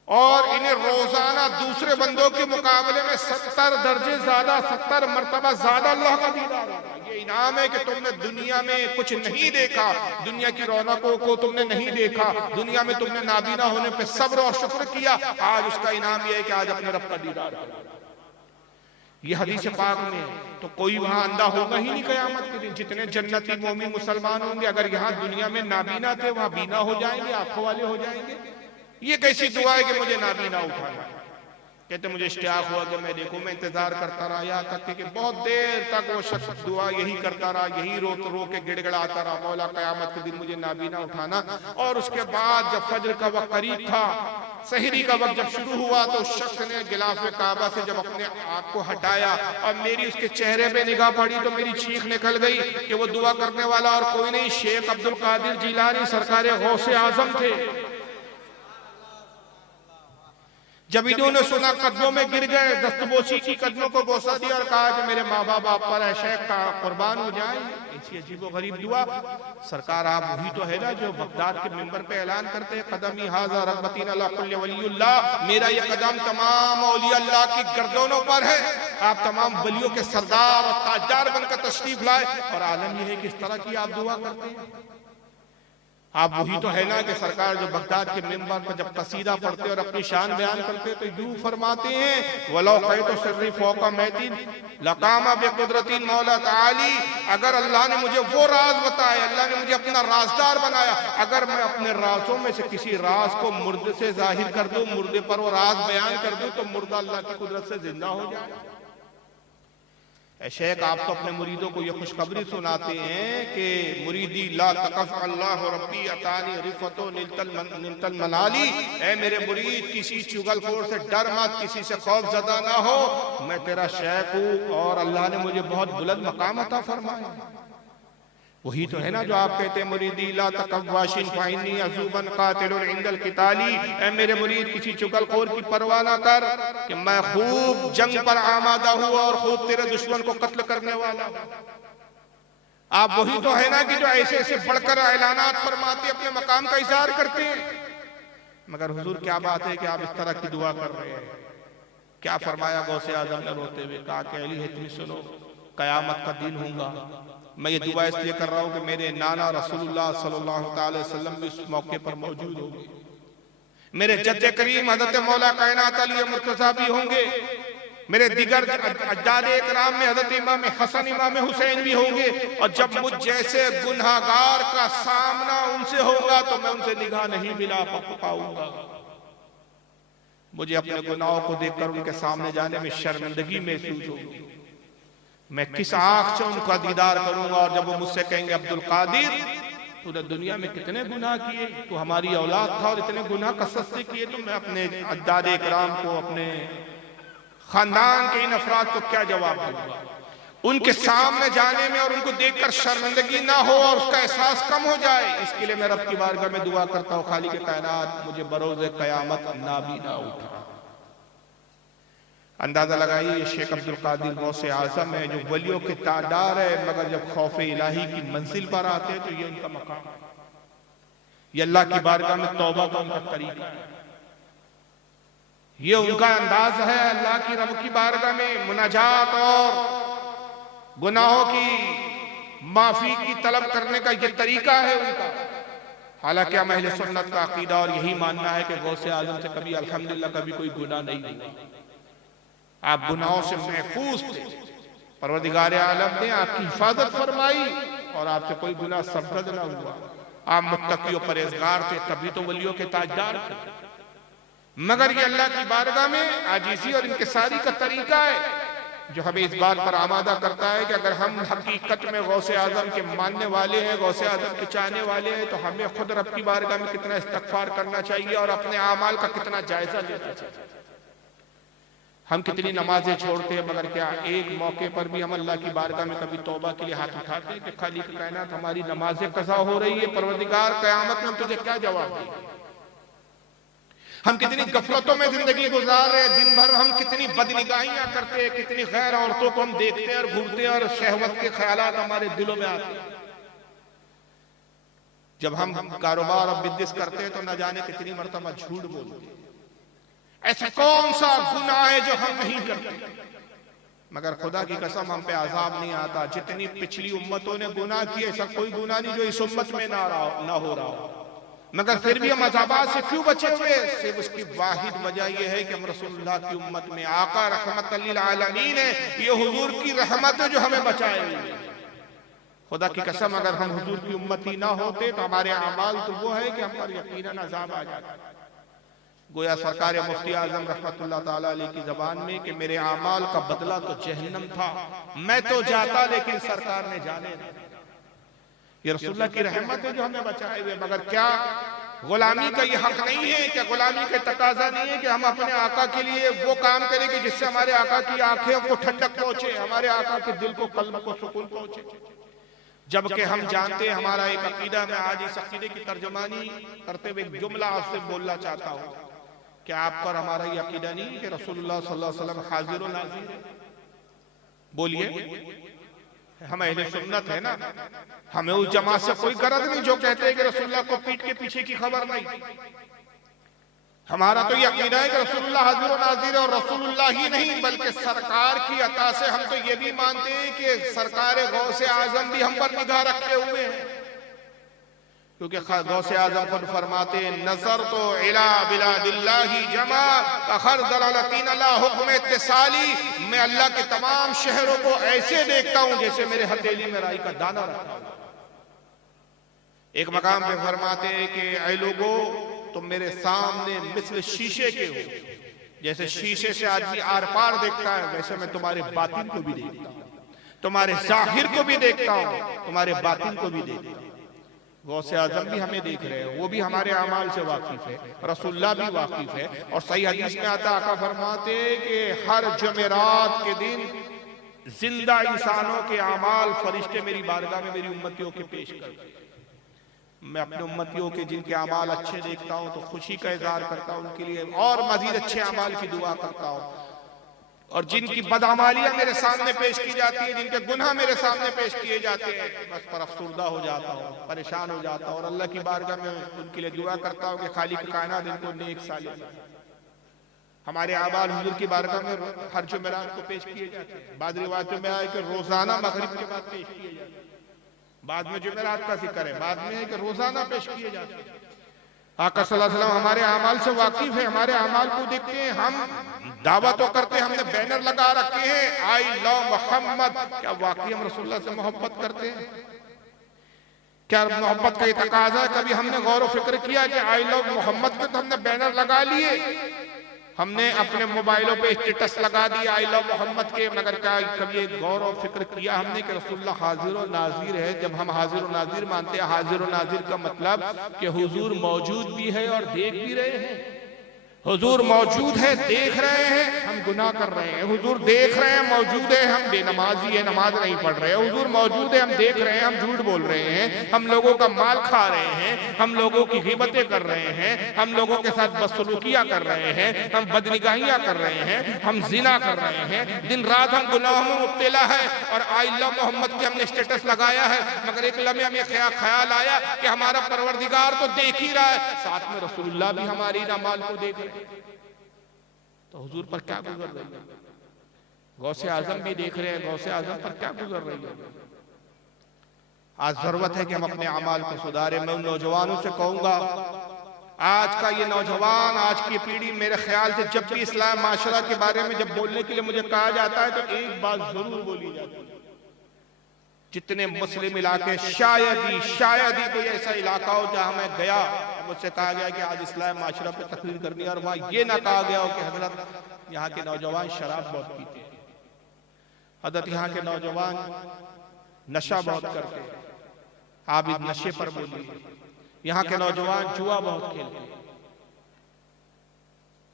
और इन्हें रोजाना दूसरे बंदों के मुकाबले में 70 दर्जे ज्यादा, 70 मर्तबा ज्यादा अल्लाह का दीदार होगा। ये इनाम है कि तुमने दुनिया में कुछ नहीं देखा, दुनिया की रौनकों को तुमने नहीं देखा, दुनिया में तुमने नाबीना होने पे सब्र और शुक्र किया, आज उसका इनाम यह है कि आज अपने रब का दीदार करो। ये हदीस पाक में, तो कोई वहां अंधा होगा ही नहीं कयामत के दिन। जितने जन्नती मोमिन मुसलमान होंगे, अगर यहाँ दुनिया में नाबीना थे वहां बीना हो जाएंगे, आंखों वाले हो जाएंगे। ये कैसी दुआ है कि मुझे नाबीना उठाना। कहते मुझे इश्तियाक हुआ कि मैं देखूं, मैं इंतजार करता रहा, यहाँ तक कि बहुत देर तक वो शख्स दुआ यही करता रहा, यही रो के गिड़गिड़ाता रहा, मौला क़यामत के दिन मुझे नाबीना उठाना। और उसके बाद जब फजर का वक्त करीब था, सहरी का वक्त जब शुरू हुआ, तो उस शख्स ने गिलाफ काबा से जब अपने आँख को हटाया और मेरी उसके चेहरे पे निगाह पड़ी तो मेरी चीख निकल गई कि वो दुआ करने वाला और कोई नहीं, शेख अब्दुल कादिर जिलानी सरकार गौसे आजम थे। जब इन्होंने सुना कदमों में गिर गए, दस्तबोसी की कदमों को बोसा दिया और कहा कि मेरे माँ बाप आप पर है, शेख का कुर्बान हो जाए। ऐसी अजीब गरीब दुआ। सरकार आप वही तो है ना जो बगदाद के मिंबर पे ऐलान करते हैं, कदमी हाजा रगबतीन अला कुल्li वलीउल्लाह, मेरा ये कदम तमाम औलिया अल्लाह की गर्दनों पर है। आप तमाम वलियों के सरदार और ताजदार बनकर तशरीफ लाए। और आलम यह है कि इस तरह की आप दुआ करते हैं। आप वही तो है ना कि सरकार जो बगदाद के मिंबर पर जब कसीदा पढ़ते और अपनी शान बयान करते तो यूं फरमाते हैं, वलो क़ैतु सिर्री फ़ौक़ मैतीन लक़ामा बिक़ुदरतिन मौला ताली, अगर अल्लाह ने मुझे वो राज बताया, अल्लाह ने मुझे अपना राजदार बनाया, अगर मैं अपने राजों में से किसी राज को मुर्दे से जाहिर कर दूं, मुर्दे पर वो राज बयान कर दूं, तो मुर्दा अल्लाह की कुदरत से जिंदा हो जाए। शेख आप तो अपने मुरीदों को ये खुशखबरी सुनाते हैं कि मुरीदी ला तकफ अल्लाह रब्बी अतानी रिफतो निलतल मनाली, ऐ मेरे मुरीद किसी चुगलखोर से डर मत, किसी से खौफ ज़दा ना हो, मैं तेरा शेख हूँ और अल्लाह ने मुझे बहुत बुलंद मकाम अता फरमाया। वही तो है ना जो आप कहते हैं मुरीदी ला तकवाशिन फाइनी अजूबन कातिलुन इंदल किताली, ऐ मेरे मुरीद किसी चुगलखोर की परवाह ना कर कि मैं खूब जंग पर आमादा हूँ और खूब तेरे दुश्मन को कत्ल करने वाला। आप वही तो है ना कि जो ऐसे ऐसे बढ़कर ऐलानात फरमाते अपने मकाम का इज़हार करते हैं। मगर हुजूर क्या बात है कि आप इस तरह की दुआ कर रहे हैं। क्या फरमाया गौसे आजम ने रोते हुए, कहा कि अली है तुम सुनो, कयामत का दिन होगा। मैं ये दुआ इसलिए कर रहा हूँ कि मेरे नाना रसूलुल्लाह सल्लल्लाहु अलैहि वसल्लम भी उस मौके पर मौजूद होंगे, मेरे जद्दे करीम हज़रत मौला कायनात अली मुर्तज़ा भी होंगे, मेरे दिगर अजदाद इकराम में हज़रत इमाम हसन इमाम हुसैन भी होंगे। और जब मुझ जैसे गुनहगार का सामना उनसे होगा तो मैं उनसे निगाह नहीं मिला पाऊंगा। मुझे अपने गुनाहों को देखकर उनके सामने जाने में शर्मिंदगी महसूस होगी। मैं किस आंख से उनका दीदार करूंगा। और जब वो मुझसे कहेंगे अब्दुल कादिर तूने दुनिया में कितने गुनाह किए, तू हमारी औलाद था और इतने गुनाह कसरत से किए, तो मैं अपने अजदाद इकराम को, अपने खानदान के इन अफराद को क्या जवाब दूंगा। उनके सामने जाने में और उनको देखकर शर्मिंदगी ना हो और उसका एहसास कम हो जाए, इसके लिए मैं रब की बारगाह में दुआ करता हूँ, खालिक कायनात मुझे बरोज़ क़यामत नाबीना उठा। अंदाजा लगाइए, शेख अब्दुल कादिर गौसे आजम है जो वलियों के तादार है, मगर जब खौफ इलाही की मंजिल पर आते हैं तो ये उनका मकाम है। ये अल्लाह की बारगाह में तौबा का उनका तरीका है, ये उनका अंदाज है अल्लाह की रब की बारगाह में मुनाजात और गुनाहों की माफी की तलब करने का ये तरीका है उनका। हालांकि हम अहले सुन्नत का अकीदा और यही मानना है कि गौसे आजम से कभी अल्हम्दुलिल्लाह कभी कोई गुनाह नहीं हुआ। आप गुनाहों से महफूज थे, परवरदिगार आलम ने आपकी हिफाजत फरमाई और आपसे कोई गुनाह सरजद न हुआ। आप मुत्तकी और परहेजगार थे, तभी तो वलियों के ताजदार थे। मगर ये अल्लाह की बारगाह में आजीज़ी और इंकिसारी का तरीका है जो हमें इस बात पर आमादा करता है कि अगर हम हकीकत में गौसे आजम के मानने वाले हैं, गौसे आजम के चाहने वाले हैं, तो हमें खुद रब की बारगाह में कितना इस्तग़फ़ार करना चाहिए और अपने आमाल का कितना जायजा लेना चाहिए। हम कितनी नमाजें छोड़ते हैं, मगर क्या एक मौके पर भी हम अल्लाह की बारगाह में कभी तौबा के लिए हाथ उठाते हैं कि खालिक कायनात हमारी नमाजें कज़ा हो रही है, परवरदिगार क़यामत में हम तुझे क्या जवाब दें। हम कितनी गफलतों में जिंदगी गुजार रहे हैं, दिन भर हम कितनी बदनिगाहियां करते हैं, कितनी गैर औरतों को हम देखते हैं और घूरते हैं और शहवत के ख्यालात हमारे दिलों में आते हैं। जब हम कारोबार और बिजनेस करते हैं तो न जाने कितनी मरतबा झूठ बोलते हैं, ऐसा कौन सा गुनाह है जो हम नहीं करते? मगर खुदा की कसम हम पे अजाब नहीं आता। जितनी पिछली उम्मतों ने गुनाह किए, ऐसा कोई गुनाह नहीं जो इस उम्मत में ना हो रहा हो, मगर फिर भी हम अजाबात से क्यों बचे हुए? सिर्फ उसकी वाहिद वजह यह है कि हम रसूलुल्लाह की उम्मत में, आका रहमत लिल आलमीन है, ये हुजूर की रहमत है जो हमें बचाए हुए। खुदा की कसम अगर हम हुजूर की उम्मत ही ना होते तो हमारे अमाल तो वो है कि हम पर यकीनन अजाब आ जाता। गोया सरकार मुफ्ती आजम रहमतुल्लाह ताला अलैहि की जबान में कि मेरे अमाल का बदला तो जहन्नम था, मैं तो जाता लेकिन सरकार ने जाने नहीं। ये रसूलुल्लाह की रहमत है जो हमें बचाए हुए। मगर क्या गुलामी का ये हक नहीं है? क्या गुलामी का तकाजा नहीं है कि हम अपने आका के लिए वो काम करें कि जिससे हमारे आका की आंखें को ठंडक पहुंचे, हमारे आका के दिल को, कल्ब को सुकून पहुंचे? जबकि हम जानते हैं, हमारा एक अकीदा, मैं आज इस अकीदे की तर्जमानी करते हुए एक जुमला आपसे बोलना चाहता हूँ। क्या आप पर हमारा ये अकीदा नहीं कि रसूलुल्लाह सल्लल्लाहु अलैहि वसल्लम हाजिर और नाज़िर है? बोलिए, हम अहले सुन्नत है ना, हमें उस जमात से कोई गरज नहीं जो कहते हैं कि रसूलुल्लाह को पीठ के पीछे की खबर नहीं। हमारा तो ये अकीदा है कि रसूलुल्लाह हाजिर और नाज़िर है, और रसूलुल्लाह ही नहीं बल्कि सरकार की अता से हम तो ये भी मानते हैं कि सरकार गौसे आजम भी हम पर निगाह रखे हुए हैं। क्योंकि गौसे आजम खुद फरमाते हैं, नजर तो इला बिलादिल्लाहि जमा अखर दलालतीन अला हुक्म इत्तिसाली, मैं अल्लाह के तमाम शहरों को ऐसे देखता हूं जैसे मेरे हथेली में राई का दाना रखा हुआ। एक मकाम पे फरमाते हैं कि ऐ लोगों, तुम मेरे सामने मिस्ल शीशे के हो, जैसे शीशे से आदमी आर पार देखता है, वैसे मैं तुम्हारे बातिन को भी देखता हूं, तुम्हारे जाहिर को भी देखता हूं, तुम्हारे बातिन को भी देखता हूं। गौसे आजम भी हमें देख रहे हैं, वो भी हमारे अमाल से वाकिफ है, रसूलुल्लाह भी वाकिफ है। और सही हदीस में आता, आका फरमाते कि हर जुमेरात के दिन जिंदा इंसानों के अमाल फरिश्ते मेरी बारगाह में मेरी उम्मतियों के पेश करते हैं। मैं अपने उम्मतियों के जिनके अमाल अच्छे देखता हूं तो खुशी का इजहार करता हूं, उनके लिए और मजीद अच्छे अमाल की दुआ करता हूं। और जिनकी बदअमालियां मेरे सामने पेश की जाती है, जिनके गुनाह मेरे सामने पेश किए जाते हैं, बस पर अफसुर्दा हो जाता हूँ, परेशान हो जाता हूँ, और अल्लाह की बारगाह में उनके लिए दुआ करता हूँ कि खालिक कायनात इनको नेक सालिह। हमारे अमाल हुजूर की बारगाह में हर जुमेरात को पेश किए जाते हैं। बाद रिवायतों में आए कि रोजाना मगरिब के बाद पेश किए जाते हैं। बाद में जुमेरात का जिक्र है, बाद में है कि रोजाना पेश किए जाते हैं। आका सल्लल्लाहु अलैहि वसल्लम हमारे अमाल से वाकिफ है, हमारे अमाल को देखते हैं। हम दावा तो करते हैं, हमने बैनर लगा रखे हैं आई लव मोहम्मद, क्या वाकई हम रसूलुल्लाह से मोहब्बत करते हैं? क्या मोहब्बत का ये तकाजा है? कभी हमने गौर व फिक्र किया कि आई लव मोहम्मद के तो हमने बैनर लगा लिए, हमने अपने मोबाइलों पे स्टेटस लगा दिया आई लव मोहम्मद के, मगर क्या कभी गौर और फिक्र किया हमने कि रसूलुल्लाह हाजिर और नाजिर है? जब हम हाजिर और नाजिर मानते हैं, हाजिर और नाजिर का मतलब कि हुजूर मौजूद भी है और देख भी रहे हैं। हुजूर मौजूद है, देख रहे हैं, हम गुनाह कर रहे हैं। हुजूर देख रहे हैं, मौजूद है, हम बेनमाजी है, नमाज नहीं पढ़ रहे हैं। हुजूर मौजूद है, हम देख रहे हैं, हम झूठ बोल रहे हैं, हम लोगों का माल खा रहे हैं, हम लोगों की गिबतें कर रहे हैं, हम लोगों के साथ बदसलूकियां कर रहे हैं, हम बदनिगाहियां कर रहे हैं, हम जिना कर रहे हैं, दिन रात हम गुनाहों में मुब्तला है। और आई लव मोहम्मद के हमने स्टेटस लगाया है, मगर एक लम्हे हमें ख्याल आया कि हमारा परवरदिगार तो देख ही रहा है, साथ में रसूलुल्लाह भी हमारी अमाल को देख रहे हैं, तो हुजूर पर क्या गुजर रही है? गौसे आजम भी देख रहे हैं, गौसे आजम पर क्या गुजर रही है? आज जरूरत है कि हम अपने अमाल को सुधारें। मैं उन नौजवानों से कहूंगा, आज का ये नौजवान, आज की पीढ़ी, मेरे ख्याल से जब भी इस्लाम माशरा के बारे में जब बोलने के लिए मुझे कहा जाता है तो एक बात जरूर बोली जाती है, जितने मुस्लिम इलाके, शायद ही कोई ऐसा इलाका हो जहां मैं गया, मुझसे कहा गया कि आज इस्लाम माशरा पे तकरीर करनी है, और वहां ये ना कहा गया हो कि हजरत यहाँ के नौजवान शराब बहुत पीते हैं, हजरत यहाँ के नौजवान नशा बहुत करते हैं, आप इस नशे पर बोलिए, यहाँ के नौजवान जुआ बहुत खेलते हैं।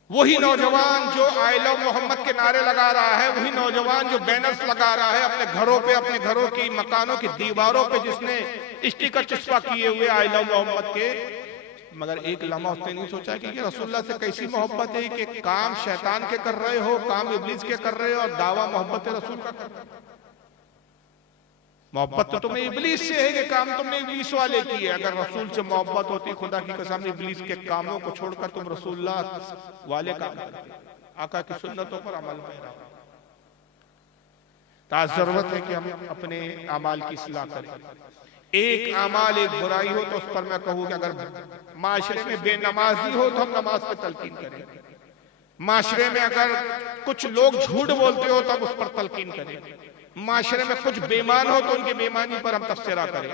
वही नौजवान जो आई लव मोहम्मद के नारे लगा रहा है, वही नौजवान जो बैनर्स लगा रहा है अपने घरों पे, अपने घरों की मकानों की दीवारों पे, जिसने स्टिकर चिपका किए हुए आई लव मोहम्मद के, मगर एक लम्हा उसने नहीं सोचा कि रसूलुल्लाह से कैसी मोहब्बत है कि काम शैतान के कर रहे हो, काम इब्लीस के कर रहे हो, और दावा मोहब्बत रसूल का कर रहे हो। मोहब्बत तो तुम्हें इब्लीस से है कि काम तुमने इब्लीस वाले की है। अगर रसूल से मोहब्बत होती, खुदा की कसम, इब्लीस के कामों को छोड़कर तुम रसूलुल्लाह वाले काम करते, आका की सुन्नतों पर अमल पैरा। जरूरत है कि हम अपने अमाल की इस्लाह करें। एक अमाल एक बुराई हो तो उस पर मैं कहूँ कि अगर माशरे में बेनमाजी हो तो हम नमाज पे तलकीन करें। माशरे में अगर कुछ लोग झूठ बोलते हो तो हम उस पर तलकीन करें। माशरे में कुछ बेईमान हो तो उनकी बेईमानी पर हम तबसरा करें।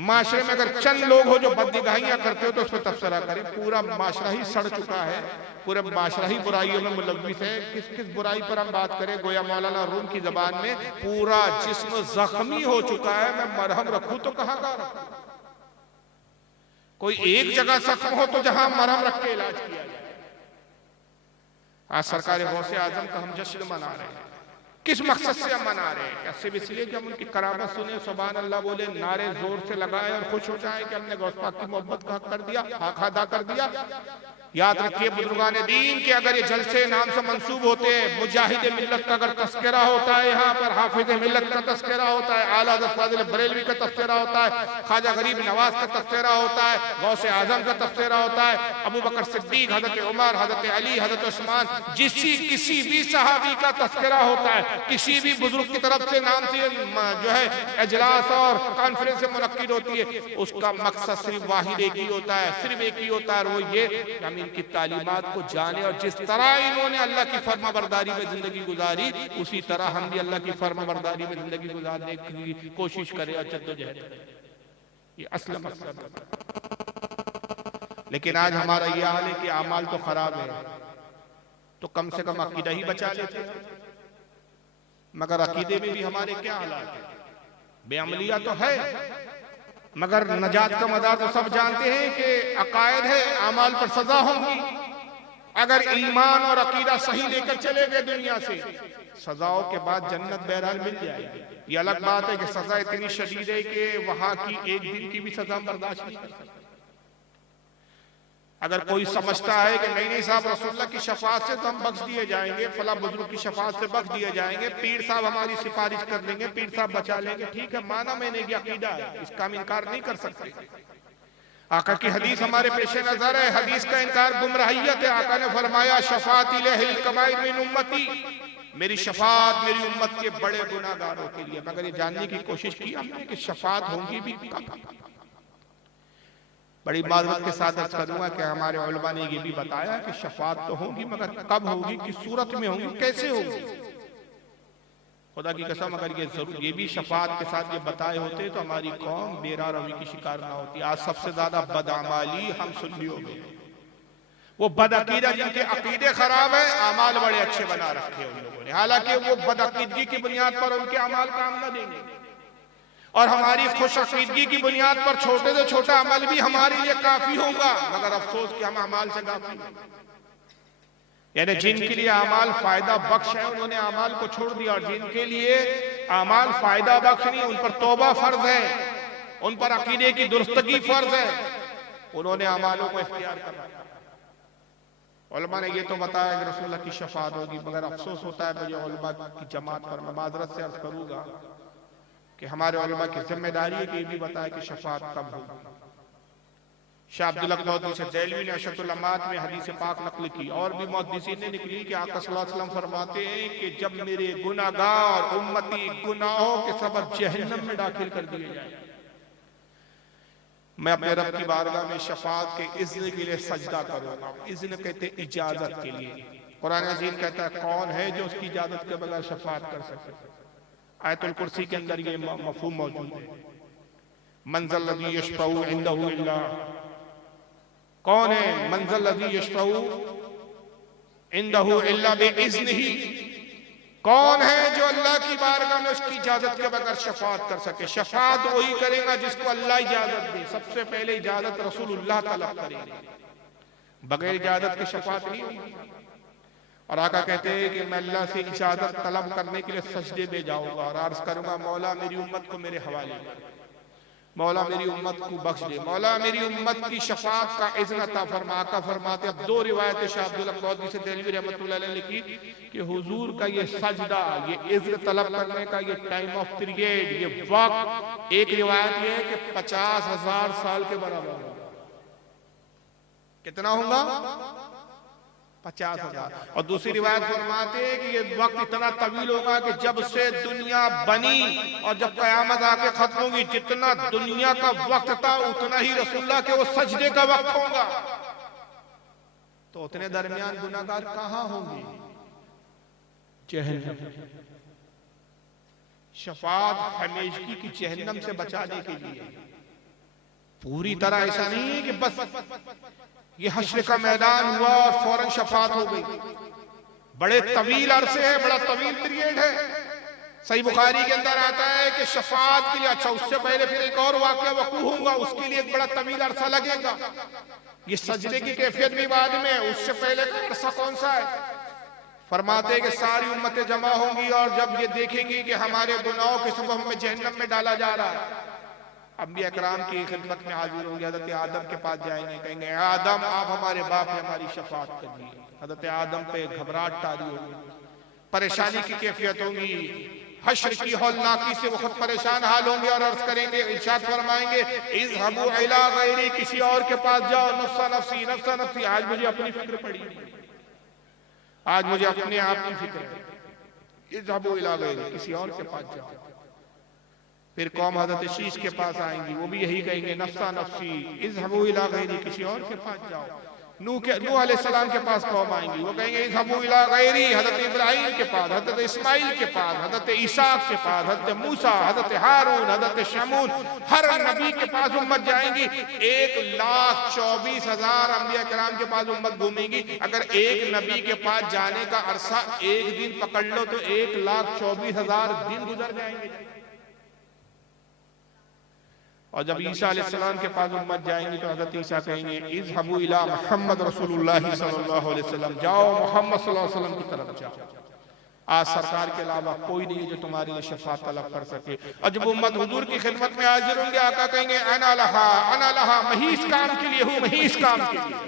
माशरे में अगर चंद लोग हो जो बदनिगाहियां करते हो तो उस पर तबसरा करें। पूरा माशरा ही सड़ चुका है, पूरा माशरा ही बुराइयों में मुलव्विस है। किस किस बुराई पर हम बात करें? गोया मौलाना रूम की जबान में पूरा जिस्म जख्मी हो चुका है, मैं मरहम रखूं तो कहां का रखूं? कोई एक जगह जख्म हो तो जहां मरहम रख के इलाज किया जाए। आज सरकार गौसे आजम का हम जश्न मना रहे हैं। किस मकसद से हम मना रहे हैं? क्या सिर्फ इसलिए कि हम उनकी करामत सुने, सुभान अल्लाह बोले, नारे जोर से लगाए और खुश हो जाए कि हमने गौस पाक की मोहब्बत का हक कर दिया, हक अदा कर दिया? याद रखिए बुजुर्गान दीन के अगर ये जलसे नाम से मंसूब होते हैं, मुजाहिद मिल्लत का अगर तस्करा होता है, यहाँ पर हाफिज मिल्लत का तस्करा होता है, आला हज़रत फाज़िल बरेलवी का तस्करा होता है, ख्वाजा गरीब नवाज का तस्करा होता है, गौसे आजम का तस्करा होता है, अबू बकर सिद्दीक, हजरत उमर, हजरत अली, हजरत उस्मान, किसी भी सहाबी का तस्करा होता है, किसी भी बुजुर्ग की तरफ से नाम से जो है इजलास और कॉन्फ्रेंस मुनक्किद होती है, उसका मकसद सिर्फ वाहिद एक ही होता है, सिर्फ एक ही होता है, और वो ये इनकी तालीमात को जाने और जिस तरह इन्होंने अल्लाह की फर्माबरदारी में जिंदगी गुजारी उसी तरह हम भी अल्लाह की फर्माबरदारी में जिंदगी गुजारने की कोशिश करें और जद्दोजहद करें। ये असल मकसद है। लेकिन आज हमारा ये हाल है कि अमाल तो खराब है, तो कम से कम अकीदा ही बचा लेते, मगर अकीदे में भी हमारे क्या हालात है? बेअमलिया तो है, मगर नजात का मदार तो सब जानते हैं कि अकायद है, अमाल पर सजा होगी। अगर ईमान और अकीदा सही लेकर चले गए दुनिया से, सजाओं के बाद जन्नत बहरहाल मिल जाएगी। ये अलग बात है कि सजा इतनी शदीद है कि वहां की एक दिन की भी सजा बर्दाश्त नहीं कर सकती। अगर कोई समझता है कि नहीं नहीं साहब रसूलुल्लाह की शफाअत से तो हम बख्श दिए जाएंगे, फला बुजुर्ग की शफाअत से बख्श दिए जाएंगे, पीर साहब हमारी सिफारिश कर देंगे, पीर साहब बचा लेंगे, ठीक है, माना मैंने कि अकीदा है, इसका हम इनकार नहीं कर सकते। आका की हदीस हमारे पेशे नजर है, हदीस का इनकार गुमराहियत है। आका ने फरमाया शफाअती लिल कबाइर मिन उम्मती, मेरी शफाअत मेरी उम्मत के बड़े गुनाहगारों के लिए। मगर ये जानने की कोशिश की हमने कि शफाअत होंगी भी कब? बड़ी माजरत के साथ अर्ज करूंगा कि हमारे उलमा ने ये भी बताया कि शफाअत तो होगी, मगर कब होगी, किस सूरत में होगी, कैसे होगी? खुदा की कसम अगर ये भी शफाअत के साथ ये बताए होते तो हमारी कौम बेरा रवी की शिकार ना होती। आज सबसे ज्यादा बदअमाली हम सुन्नियों में, वो बदअकीदा जिनके अकीदे खराब है, अमाल बड़े अच्छे बना रखे उन लोगों ने, हालांकि वो बदअकीदगी की बुनियाद पर उनके अमाल काम न देंगे, और हमारी खुश अकीदगी की बुनियाद पर छोटे से छोटा अमल भी हमारे लिए काफी होगा, मगर अफसोस कि हम अमाल से काफी हैं। यानी जिनके लिए अमाल फायदा बख्श है उन्होंने अमाल को छोड़ दिया, और जिनके लिए अमाल फायदा बख्श नहीं, उन पर तौबा फर्ज है, उन पर अकीदे की दुरुस्तगी फर्ज है, उन्होंने अमालों को इख्तियार कर रखा। उलमा ने ये तो बताया कि रसूलुल्लाह की शफाअत होगी, मगर अफसोस होता है मुझे उलमा की जमात पर, मैं माजरत से अर्ज करूंगा कि हमारे उलमा की जिम्मेदारी है कि ये भी बताया कि शफाअत कब होगी। शाह अब्दुल हक मौदूसी दैलवी ने अशरतुल अमात में हदीस पाक नकल की, और भी मुहद्दिसीन ने निकली कि आका सल्लल्लाहु अलैहि वसल्लम फरमाते हैं कि जब मेरे गुनाहगार उम्मती गुनाहों के सबब जहन्नम में दाखिल कर दिए जाए, मैं अपने रब की बारगाह में शफाअत के इज़्न के लिए सजदा करूंगा। इज़्न कहते इजाजत के लिए। कुरान अजीम कहता है कौन है जो उसकी इजाजत के बगैर शफाअत कर सके? आयतुल कुर्सी के अंदर ये मफहूम मौजूद है, मंज़ल लज़ी यशफ़उ इंदहु इल्ला, कौन है मंज़ल लज़ी यशफ़उ इंदहु इल्ला बिइज़्निही, कौन है जो अल्लाह की बारगाह में उसकी इजाजत के बगैर शफाअत कर सके? शफाअत वही करेगा जिसको अल्लाह इजाजत दे। सबसे पहले इजाजत रसूलुल्लाह तलब करेंगे, बगैर इजाजत के शफाअत नहीं होगी। और आका कहते हैं कि मैं अल्लाह से इजाजत तलब करने के लिए सजदे में जाऊंगा और अर्ज करूंगा मौला मेरी उम्मत को मेरे हवाले कर। मौला मेरी उम्मत को बख्श दे, मौला मेरी उम्मत की शफाअत का इज़्न अता फरमा। आका फरमाते, अब दो रिवायतें शाह अब्दुल मौदूदी से देलवी रहमतुल्लाह अलैह ने लिखी कि हुजूर का ये सजदा, ये इज़्न तलब करने का ये टाइम ऑफ पीरियड, ये वक्त, एक रिवायत ये है कि 50,000 साल के बराबर होगा। कितना होगा? 50,000। और दूसरी रिवायत फरमाते हैं कि ये वक्त इतना तवील होगा कि जब से दुनिया बनी और जब कयामत आके खत्म होगी, जितना दुनिया का वक्त था उतना ही रसूलुल्लाह के वो सजदे का वक्त होगा। तो उतने दरमियान गुनाहगार कहां होंगे? जहन्नम। शफाअत हमेशगी की जहन्नम से बचाने के लिए पूरी तरह ऐसा नहीं है कि बस ये हश्र का मैदान हुआ और फौरन शफाअत हो गई। बड़े तवील अरसे है, बड़ा तवील पीरियड है। सही बुखारी के अंदर आता है कि शफाअत के लिए, अच्छा उससे पहले फिर एक और वाक़या वक़ू होगा, उसके लिए एक बड़ा तवील अरसा लगेगा। ये सजदे की कैफियत भी बाद में, उससे पहले का अरसा कौन सा है? फरमाते हैं कि सारी उम्मतें जमा होंगी और जब ये देखेंगी कि हमारे गुनाहों के सबब हमें जहन्नम में डाला जा रहा है, अंबिया कराम की खिदमत में हाजिर होंगे। हज़रत आदम के पास जाएंगे, कहेंगे आदम आप हमारे बाप हैं, हमारी शफाअत करिए। हज़रत आदम पे घबराहट तारी होगी, परेशानी की कैफियत होगी, हश्र की हौलनाकी से वो खुद परेशान हाल होंगे और अर्ज करेंगे, इरशाद फरमाएंगे इज़हबू इला गैरी, किसी और के पास जाओ, नफ्सा नफ्सी नफ्सा नफ्सी, आज मुझे अपनी फिक्र पड़ी, आज मुझे अपने आप की फिक्र है। इज़हबू इला गैरी, किसी और के पास जाओ। फिर कौम हज़रत शीश के पास आएंगी, वो भी यही कहेंगे नफ्सा नफ्सी इज़हबू इला गैरी, किसी और के पास जाओ। नूह अलैहिस्सलाम के पास कौम आएंगी, वो कहेंगे इज़हबू इला गैरी, हज़रत इब्राहीम के पास, हज़रत इस्माइल के पास, हज़रत ईसा के पास, हज़रत मूसा, हज़रत हारून, हज़रत शमून, हर नबी के पास उम्मत जाएंगी। 1,24,000 अंबिया किराम के पास उम्मत घूमेंगी। अगर एक नबी के पास जाने का अरसा एक दिन पकड़ लो तो 1,24,000 दिन गुजर जाएंगे। और जब ईसा अलैहिस्सलाम के पास उम्मत जाएंगी तो हज़रत ईसा कहेंगे इज़हबू इला मुहम्मद रसूलुल्लाह सल्लल्लाहु अलैहि वसल्लम, जाओ मोहम्मद सल्लल्लाहु अलैहि वसल्लम की तरफ जाओ। आज सरकार के अलावा कोई नहीं है जो तुम्हारे लिए शफाअत तलब कर सके। और जब उम्मत हुजूर की खिदमत में हाजिर होंगे, आका कहेंगे अना लहा, मैं इस काम के लिए हूं, मैं इस काम के लिए।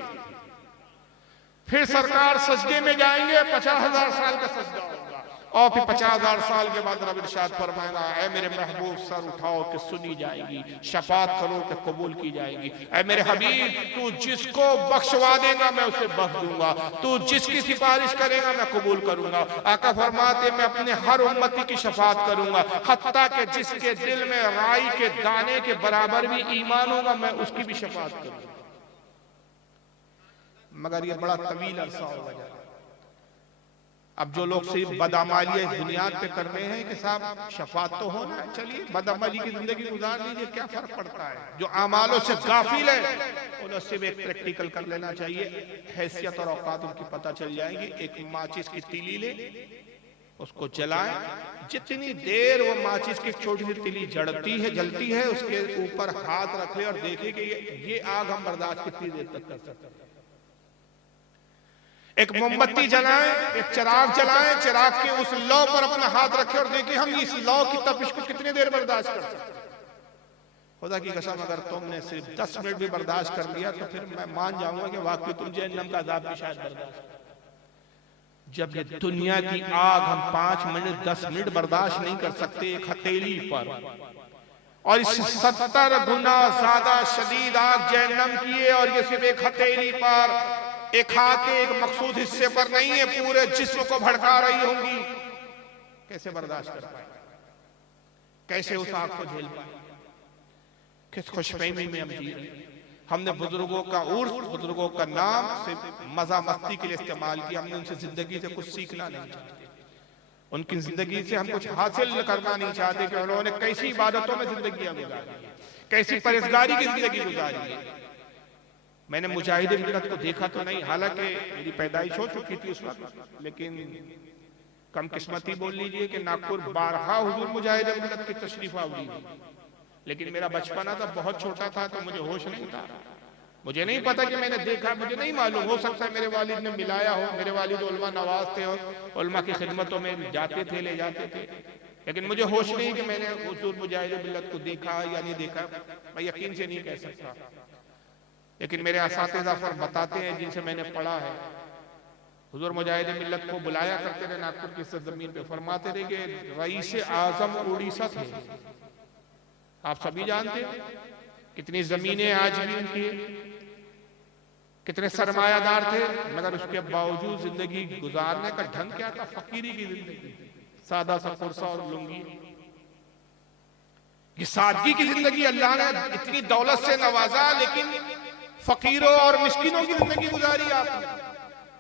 फिर सरकार सजदे में जाएंगे, 50,000 साल का सजदा होगा और फिर 50,000 साल के बाद रब इरशाद फरमाएगा ऐ मेरे महबूब सर उठाओ कि सुनी जाएगी, शफाअत करो कि कबूल की जाएगी। ऐ मेरे हबीब तू जिसको बख्शवा देगा मैं उसे बख्श दूंगा, तू जिसकी सिफारिश करेगा मैं कबूल करूंगा। आका फरमाते मैं अपने हर उम्मती की शफाअत करूंगा, हत्ता कि जिसके दिल में राई के दाने के बराबर भी ईमान होगा मैं उसकी भी शफाअत करूंगा। मगर ये बड़ा तवील अरसा होगा। अब जो लोग सिर्फ बदअमाली बुनियाद पे कर रहे हैं कि साहब शफाअत तो होना है, चलिए बदअमाली की जिंदगी गुजार लीजिए, क्या फर्क पड़ता है। जो अमालों से गाफिल है उन्हें सिर्फ एक प्रैक्टिकल कर लेना चाहिए, हैसियत और औकात उनकी पता चल जाएगी। एक माचिस की तीली ले, उसको जलाएं, जितनी देर वो माचिस की छोटी सी तीली जलती है उसके ऊपर हाथ रखे और देखे कि ये आग हम बर्दाश्त कितनी देर तक कर सकते हैं। एक मोमबत्ती जलाएं, एक चिराग जलाएं, चिराग के उस लौ पर अपना हाथ रखें और देखें हम इस लौ की तपिश को कितनी देर बर्दाश्त कर सकते हैं। खुदा की कसम अगर तुमने सिर्फ 10 मिनट भी बर्दाश्त कर लिया तो फिर मैं मान जाऊंगा कि वाकई तुम जहन्नम का अज़ाब भी शायद बर्दाश्त। जब ये दुनिया की आग हम 5 मिनट 10 मिनट बर्दाश्त नहीं कर सकते एक हथेली पर, और इससे 70 गुना ज्यादा शदीद आग जहन्नम की है, और ये सिर्फ एक हथेली पर, एक हाथ के एक मखसूस हिस्से पर नहीं है, पूरे जिस्म को भड़का रही होंगी। कैसे बर्दाश्त कर पाए, कैसे उस आग को झेल पाए, किस खुशफहमी में हम जी रहे हैं। हमने बुजुर्गों का उर्स, बुजुर्गों का नाम सिर्फ मजा मस्ती के लिए इस्तेमाल किया, हमने उनसे जिंदगी से कुछ सीखना नहीं चाहते, उनकी जिंदगी से हम कुछ हासिल करना नहीं चाहते कि उन्होंने कैसी इबादतों में जिंदगी गुजारी, कैसी परहेजगारी की जिंदगी गुजारी है। मैंने मुजाहिद मिल्लत को देखा तो नहीं, हालांकि मेरी पैदाइश हो चुकी थी उस वक्त, लेकिन कम किस्मती बोल लीजिए कि नागपुर 12 हुजूर मुजाहिद मिल्लत की तशरीफ आवरी, लेकिन मेरा बचपना था, बहुत छोटा था तो मुझे होश नहीं था, मुझे नहीं पता कि मैंने देखा, मुझे नहीं मालूम। हो सकता है मेरे वालिद ने मिलाया हो, मेरे वालिद उलमा नवाज थे और उलमा की खिदमतों में जाते थे, ले जाते थे, लेकिन मुझे होश नहीं कि मैंने हुजूर मुजाहिद मिल्लत को देखा या नहीं देखा, मैं यकीन से नहीं कह सकता। लेकिन मेरे असातिज़ा पर बताते हैं जिनसे मैंने पढ़ा है, हुजूर मुजाहिद मिल्लत को बुलाया करते थे नागपुर की सरजमीन पे, फरमाते थे कि रईस आजम उड़ीसा थे। आप सभी जानते हैं कितनी जमीनें आज भी उनकी, कितने सरमायादार थे, मगर उसके बावजूद जिंदगी गुजारने का ढंग क्या था? फकीरी की जिंदगी, सादा सा कुर्सा और लुंगी। ये सादगी की जिंदगी अल्लाह ने इतनी दौलत से नवाजा, लेकिन फकीरों और मिस्किनों की जिंदगी गुजारी आपने,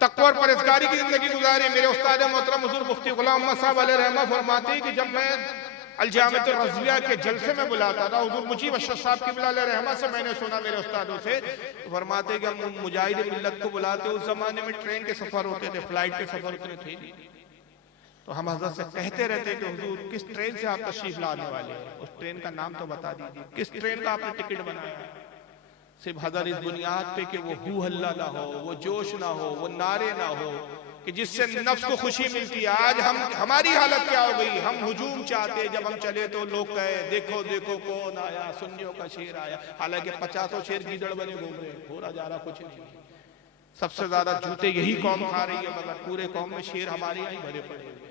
तक़वा और परहेज़गारी की जिंदगी गुजारी। मेरे उस्ताद मोहतरम हुजूर मुफ्ती गुलाम मोहम्मद साहब अलैहि रहमा फरमाते कि जब मैं अल-जामिअतुर रज़विया के जलसे में बुलाता था हुजूर मुजीब अशरफ साहब क़िबला अलैहि रहमा से, मैंने सुना मेरे उस्तादों से, फरमाते कि हम मुजाहिद मिल्लत को बुलाते, उस जमाने में ट्रेन के सफर होते थे, फ्लाइट के सफर उतने थे नहीं, तो हम हजरत से कहते रहते कि हुजूर किस ट्रेन से आप तशरीफ लाने वाले हैं, उस ट्रेन का नाम तो बता दीजिए, किस ट्रेन का आपने टिकट बनाया है। सिर्फ हजर इस बुनियाद पे कि वो हू हल्ला ना हो, वो जोश ना हो, वो नारे ना हो कि जिससे नफ्स को खुशी मिलती है। आज हम हमारी हालत क्या हो गई, हम हुजूम चाहते, जब हम चले तो लोग कहे देखो देखो कौन आया, सुन्नियों का शेर आया, हालांकि 50 शेर गीदड़ बने घूम रहे, हो जा रहा कुछ नहीं। सबसे ज्यादा जूते यही कौम खा रही है, मगर पूरे कौम में शेर हमारे यहाँ ही भरे पड़े हुए।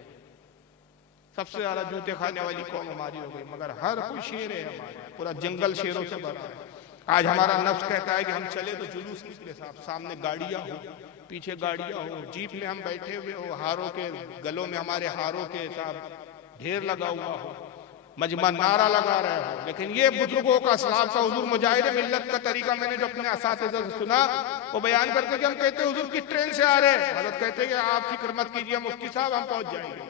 सबसे ज्यादा जूते खाने वाली कौम हमारी हो गई, मगर हर कोई शेर है हमारे, पूरा जंगल शेरों से भरा है। आज हमारा नफ्स कहता है कि हम चले तो जुलूस निकले साहब, सामने गाड़ियां हो, पीछे गाड़ियां हो, जीप में हम बैठे हुए हो, हारों के गलों में हमारे हारों के साहब ढेर लगा हुआ हो, मजमा नारा लगा रहे हो। लेकिन ये बुजुर्गों का सलाफ का हुजूर मुजाहिद मिल्लत का तरीका मैंने जो अपने असातिज़ा से सुना, वो बयान करते कि हम कहते हुजूर किस ट्रेन से आ रहे हैं, हज़रत कहते कि आप फिक्र मत कीजिए मुफ्ती साहब, हम पहुंच जाएंगे,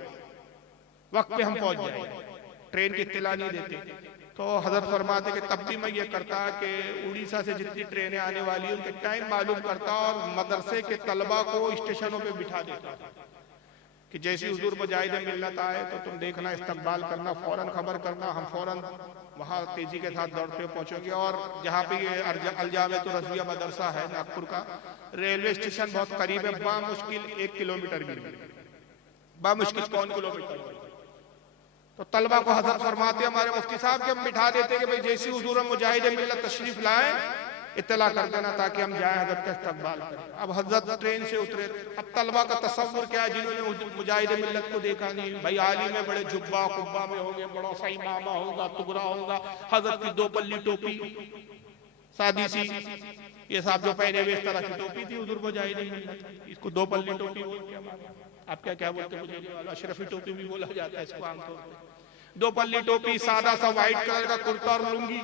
वक्त पे हम पहुंच जाएंगे, ट्रेन की इत्तला नहीं देते। तो हजरत फरमाते कि तब भी मैं ये करता कि उड़ीसा से जितनी ट्रेनें आने वाली है उनके टाइम मालूम करता और मदरसे के तलबा को स्टेशनों पे बिठा देता कि जैसे हुजूर मुजाहिद मिल्लत आए तो तुम देखना, इस्तकबाल करना, फौरन खबर करना, हम फौरन वहाँ तेजी के साथ दौड़ते पहुंचेंगे। और जहाँ पे ये अल-जामिअतुर रज़विया मदरसा है नागपुर का, रेलवे स्टेशन बहुत करीब है, बामुश्किल 1 किलोमीटर भी, बामुश्किल 1 किलोमीटर। तो तलबा को हजरत फरमाते हमारे मुफ्ती साहब के हम बिठा देते कि भाई जैसे हुजूर मुजाहिद मिल्लत तशरीफ लाए इत्तला कर देना ताकि हम जाए हजरत का इस्तकबाल करें। अब हजरत ट्रेन से उतरे, अब तलबा का तसव्वुर क्या है जिन्होंने मुजाहिद मिल्लत को देखा नहीं, भाई आली में बड़े जुब्बा कुब्बा में होंगे, बड़ा सा इमामा होगा, तुगरा होगा, हजरत की 2 पल्ली टोपी सादी सी, ये साहब जो पहने हुए इस तरह की टोपी थी हुजूर मुजाहिद मिल्लत, इसको 2 पल्ली टोपी बोलते हैं। आप क्या क्या बोलते मुझे, अशरफी टोपी भी बोला जाता है इसको आमतौर पर। 2 पल्ली टोपी, सादा सा व्हाइट कलर का कुर्ता और लुंगी,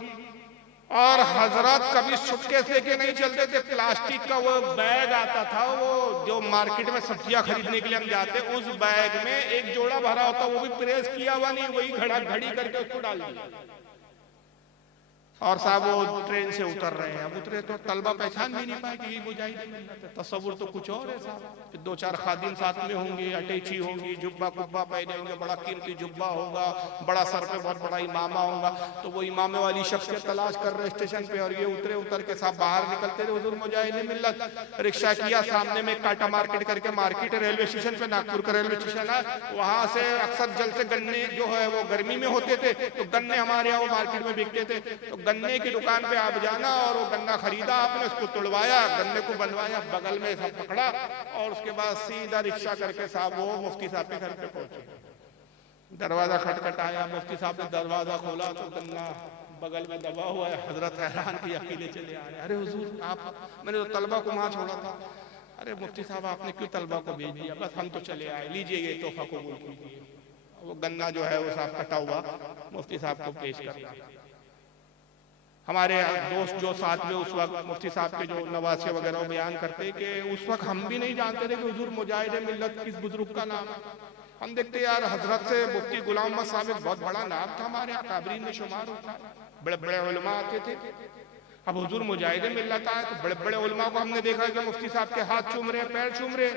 और हजरत कभी सूटकेस लेके नहीं चलते थे, प्लास्टिक का वो बैग आता था, वो जो मार्केट में सब्जियां खरीदने के लिए हम जाते, उस बैग में एक जोड़ा भरा होता, वो भी प्रेस किया हुआ नहीं, वही घड़ी करके उसको डाल दिया। और साहब वो ट्रेन से उतर रहे हैं, अब उतरे तो तलबा पहचान भी नहीं पाए कि ये मुजाहिद मिल्लत है, तसव्वुर तो कुछ और है साहब। 2-4 खादिम साथ में होंगे, अटैची होंगी, जुब्बा कुब्बा पहने होंगे, बड़ा कीमती जुब्बा होगा, बड़ा सर पे बहुत बड़ा इमामा होगा, तो वो इमामे वाली शख्सियत तलाश कर रहे स्टेशन पे, और ये उतरे, उतर के साहब बाहर निकलते थे हुजूर मुजाहिद मिल्लत। रिक्शा किया, सामने में काटा मार्केट करके मार्केट है रेलवे स्टेशन पे, नागपुर का रेलवे स्टेशन है, वहां से अक्सर जल से गन्ने जो है वो गर्मी में होते थे, तो गन्ने हमारे यहाँ वो मार्केट में बिकते थे, तो गन्ने की दुकान पे आप जाना और वो गन्ना खरीदा आपने, उसको तोड़वाया, गन्ने को बनवाया, बगल में सब पकड़ा, और उसके बाद सीधा रिक्शा करके साहब वो मुफ्ती साहब के घर पे पहुंचे। दरवाजा खटखटाया, मुफ्ती साहब ने दरवाजा खोला तो गन्ना बगल में दबा हुआ है। हजरत हैरान की अकेले चले आ रहे, अरे हुजूर आप, मैंने तो तलबा को वहां छोड़ा था। अरे मुफ्ती साहब आपने क्यों तलबा को भेज दिया, बस हम तो चले आए, लीजिए ये तोहफा कबूल कीजिए। वो गन्ना जो है वो साहब कटा हुआ मुफ्ती साहब को पेश करता। हमारे दोस्त जो साथ में उस वक्त मुफ्ती साहब के जो नवासे वगैरह बयान करते कि उस वक्त हम भी नहीं जानते थे कि हुजूर मुजाहिद मिल्लत किस बुजुर्ग का नाम है। हम देखते यार हजरत से मुफ्ती गुलाम मोहम्मद साहब एक बहुत बड़ा नाम था, हमारे अकाबरीन में शुमार होता, बड़े बड़े उलमा आते थे। अब हुजूर मुजाहिद मिल्लत आए तो बड़े बड़े उलमा को हमने देखा कि मुफ्ती साहब के हाथ चूम रहे, पैर चूम रहे,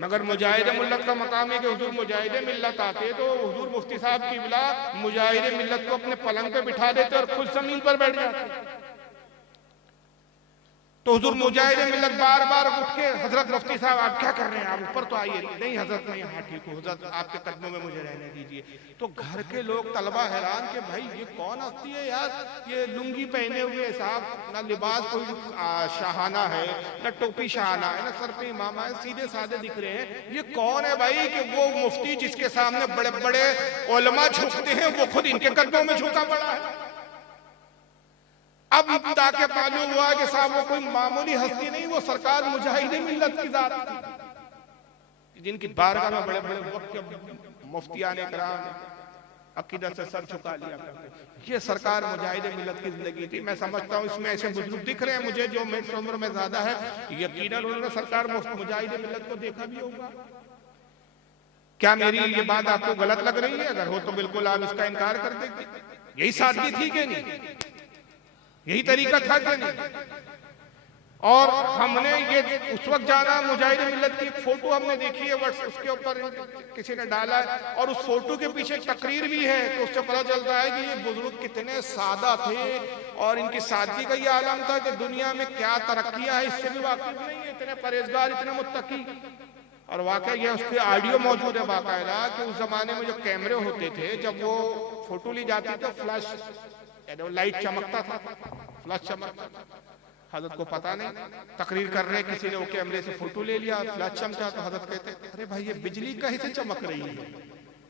मगर मुजाहिद मिल्लत का मकाम है कि हुजूर मुजाहिद मिल्लत आते तो हुजूर मुफ्ती साहब की बिला मुजाहिद मिल्लत को अपने पलंग पे बिठा देते और खुद जमीन पर बैठ जाते। तो हुजूर मुजाहिद मिल्लत बार बार उठ के, हजरत मुफ्ती साहब आप क्या कर रहे हैं, आप ऊपर तो आइए। नहीं हजरत मैं यहाँ ठीक हूँ, हजरत आपके कदमों में मुझे रहने दीजिए। तो घर के लोग तलबा हैरान के भाई ये कौन हस्ती है यार, ये लुंगी पहने हुए साहब, ना लिबास कोई शाहाना है, ना टोपी शाहाना है, ना सर पे इमामा है, सीधे साधे दिख रहे हैं। ये कौन है भाई कि वो मुफ्ती जिसके सामने बड़े बड़े उलमा झुकते हैं वो खुद इनके कदमों में झुका पड़ा है। अब ताकि मालूम हुआ कि साहब वो कोई मामूली हस्ती नहीं, वो सरकार मुजाहिद मिल्लत की जात थी, जिनकी बारगाह में बड़े बड़े वक्त के मुफ्तियान इकराम अकीदत से सर झुका लिया करते। ये सरकार मुजाहिद मिल्लत की जिंदगी थी। मैं समझता हूँ इसमें ऐसे बुजुर्ग दिख रहे हैं मुझे जो मेरी उम्र में ज्यादा है, यकीनन उन्होंने सरकार मुजाहिद मिल्लत को देखा भी होगा। क्या मेरी ये बात आपको गलत लग रही है? अगर हो तो बिल्कुल आप इसका इनकार कर देंगे। यही सादगी थी कि नहीं, यही तरीका था कि नहीं? और हमने ये उस वक्त जाना, मुजाहिद मिल्लत की फोटो हमने देखी है व्हाट्सएप, उसके ऊपर किसी ने डाला है और उस फोटो के पीछे तकरीर भी है, तो उससे पता चलता है कि ये बुजुर्ग कितने सादा थे और इनकी सादगी का ये आलम था कि दुनिया में क्या तरक्कियां है इससे भी वाकिफ नहीं है। इतने परहेजगार, इतने मुत्तकी। और वाकई ये उसके ऑडियो मौजूद है बाकायदा कि उस जमाने में जो कैमरे होते थे, जब वो फोटो ली जाती तो फ्लैश लाइट चमकता था, फ्लैश चमकता था। हजरत को पता नहीं, तकरीर कर रहे किसी ने वो कैमरे से फोटो ले लिया, फ्लैश चमका तो हजरत कहते अरे भाई ये बिजली कहीं से चमक रही है,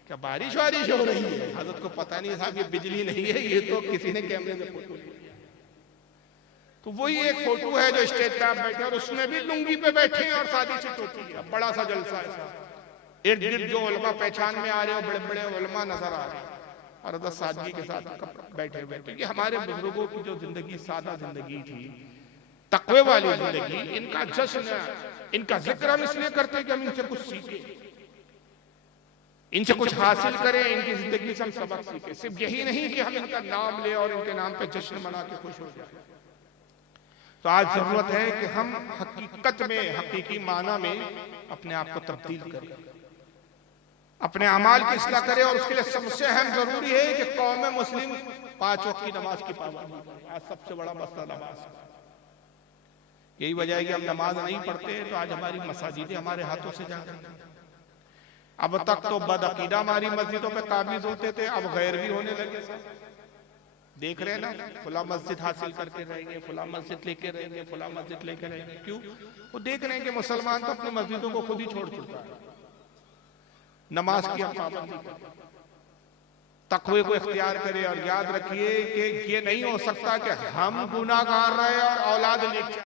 क्या बारिश वारिश हो रही है? हजरत को पता नहीं साहब ये बिजली नहीं है, ये तो किसी ने कैमरे से फोटो ले लिया। तो वही एक फोटो है जो स्टेज पे आप बैठे और उसमें भी लुंगी पे बैठे हैं और शादी से टोपी है, बड़ा सा जलसा है। इर्द गिर्द जो उलमा पहचान में आ रहे हो, बड़े बड़े उलमा नजर आ रहे हैं और अदब सादगी के साथ बैठे हुए। तो ये हमारे बुजुर्गों की जो जिंदगी सादा जिंदगी थी, तकवे वाली जिंदगी, इनका जश्न, इनका जिक्र हम इसलिए करते हैं कि हम इनसे कुछ सीखें, इनसे कुछ हासिल करें, इनकी जिंदगी से हम सबक सीखें। सिर्फ यही नहीं कि हम इनका नाम ले और इनके नाम पे जश्न मना के खुश हो जाए। तो आज जरूरत है कि हम हकीकत में, हकीकी माना में अपने आप को तब्दील करें, अपने अमाल की इस्लाह करें। और उसके लिए सबसे अहम जरूरी है कि कौम मुस्लिम 5 वक्त की नमाज की पाबंदी करे। आज सबसे बड़ा मसला नमाज, यही वजह है कि हम नमाज नहीं पढ़ते तो आज हमारी मसाजिदें हमारे हाथों से जा रही हैं। अब तक तो बदअकीदा हमारी मस्जिदों पे काबिज होते थे, अब गैर भी होने लगे। देख रहे हैं ना, फुला मस्जिद हासिल करके रहेंगे, फुला मस्जिद लेके रहेंगे, फुला मस्जिद लेके रहेंगे। क्यों? वो देख रहे हैं कि मुसलमान तो अपनी मस्जिदों को खुद ही छोड़ चुका है। नमाज की हम पाबंदी करें, तकवे को इख्तियार करें और याद रखिए कि ये नहीं हो सकता कि हम गुनाहगार रहे और औलाद लेके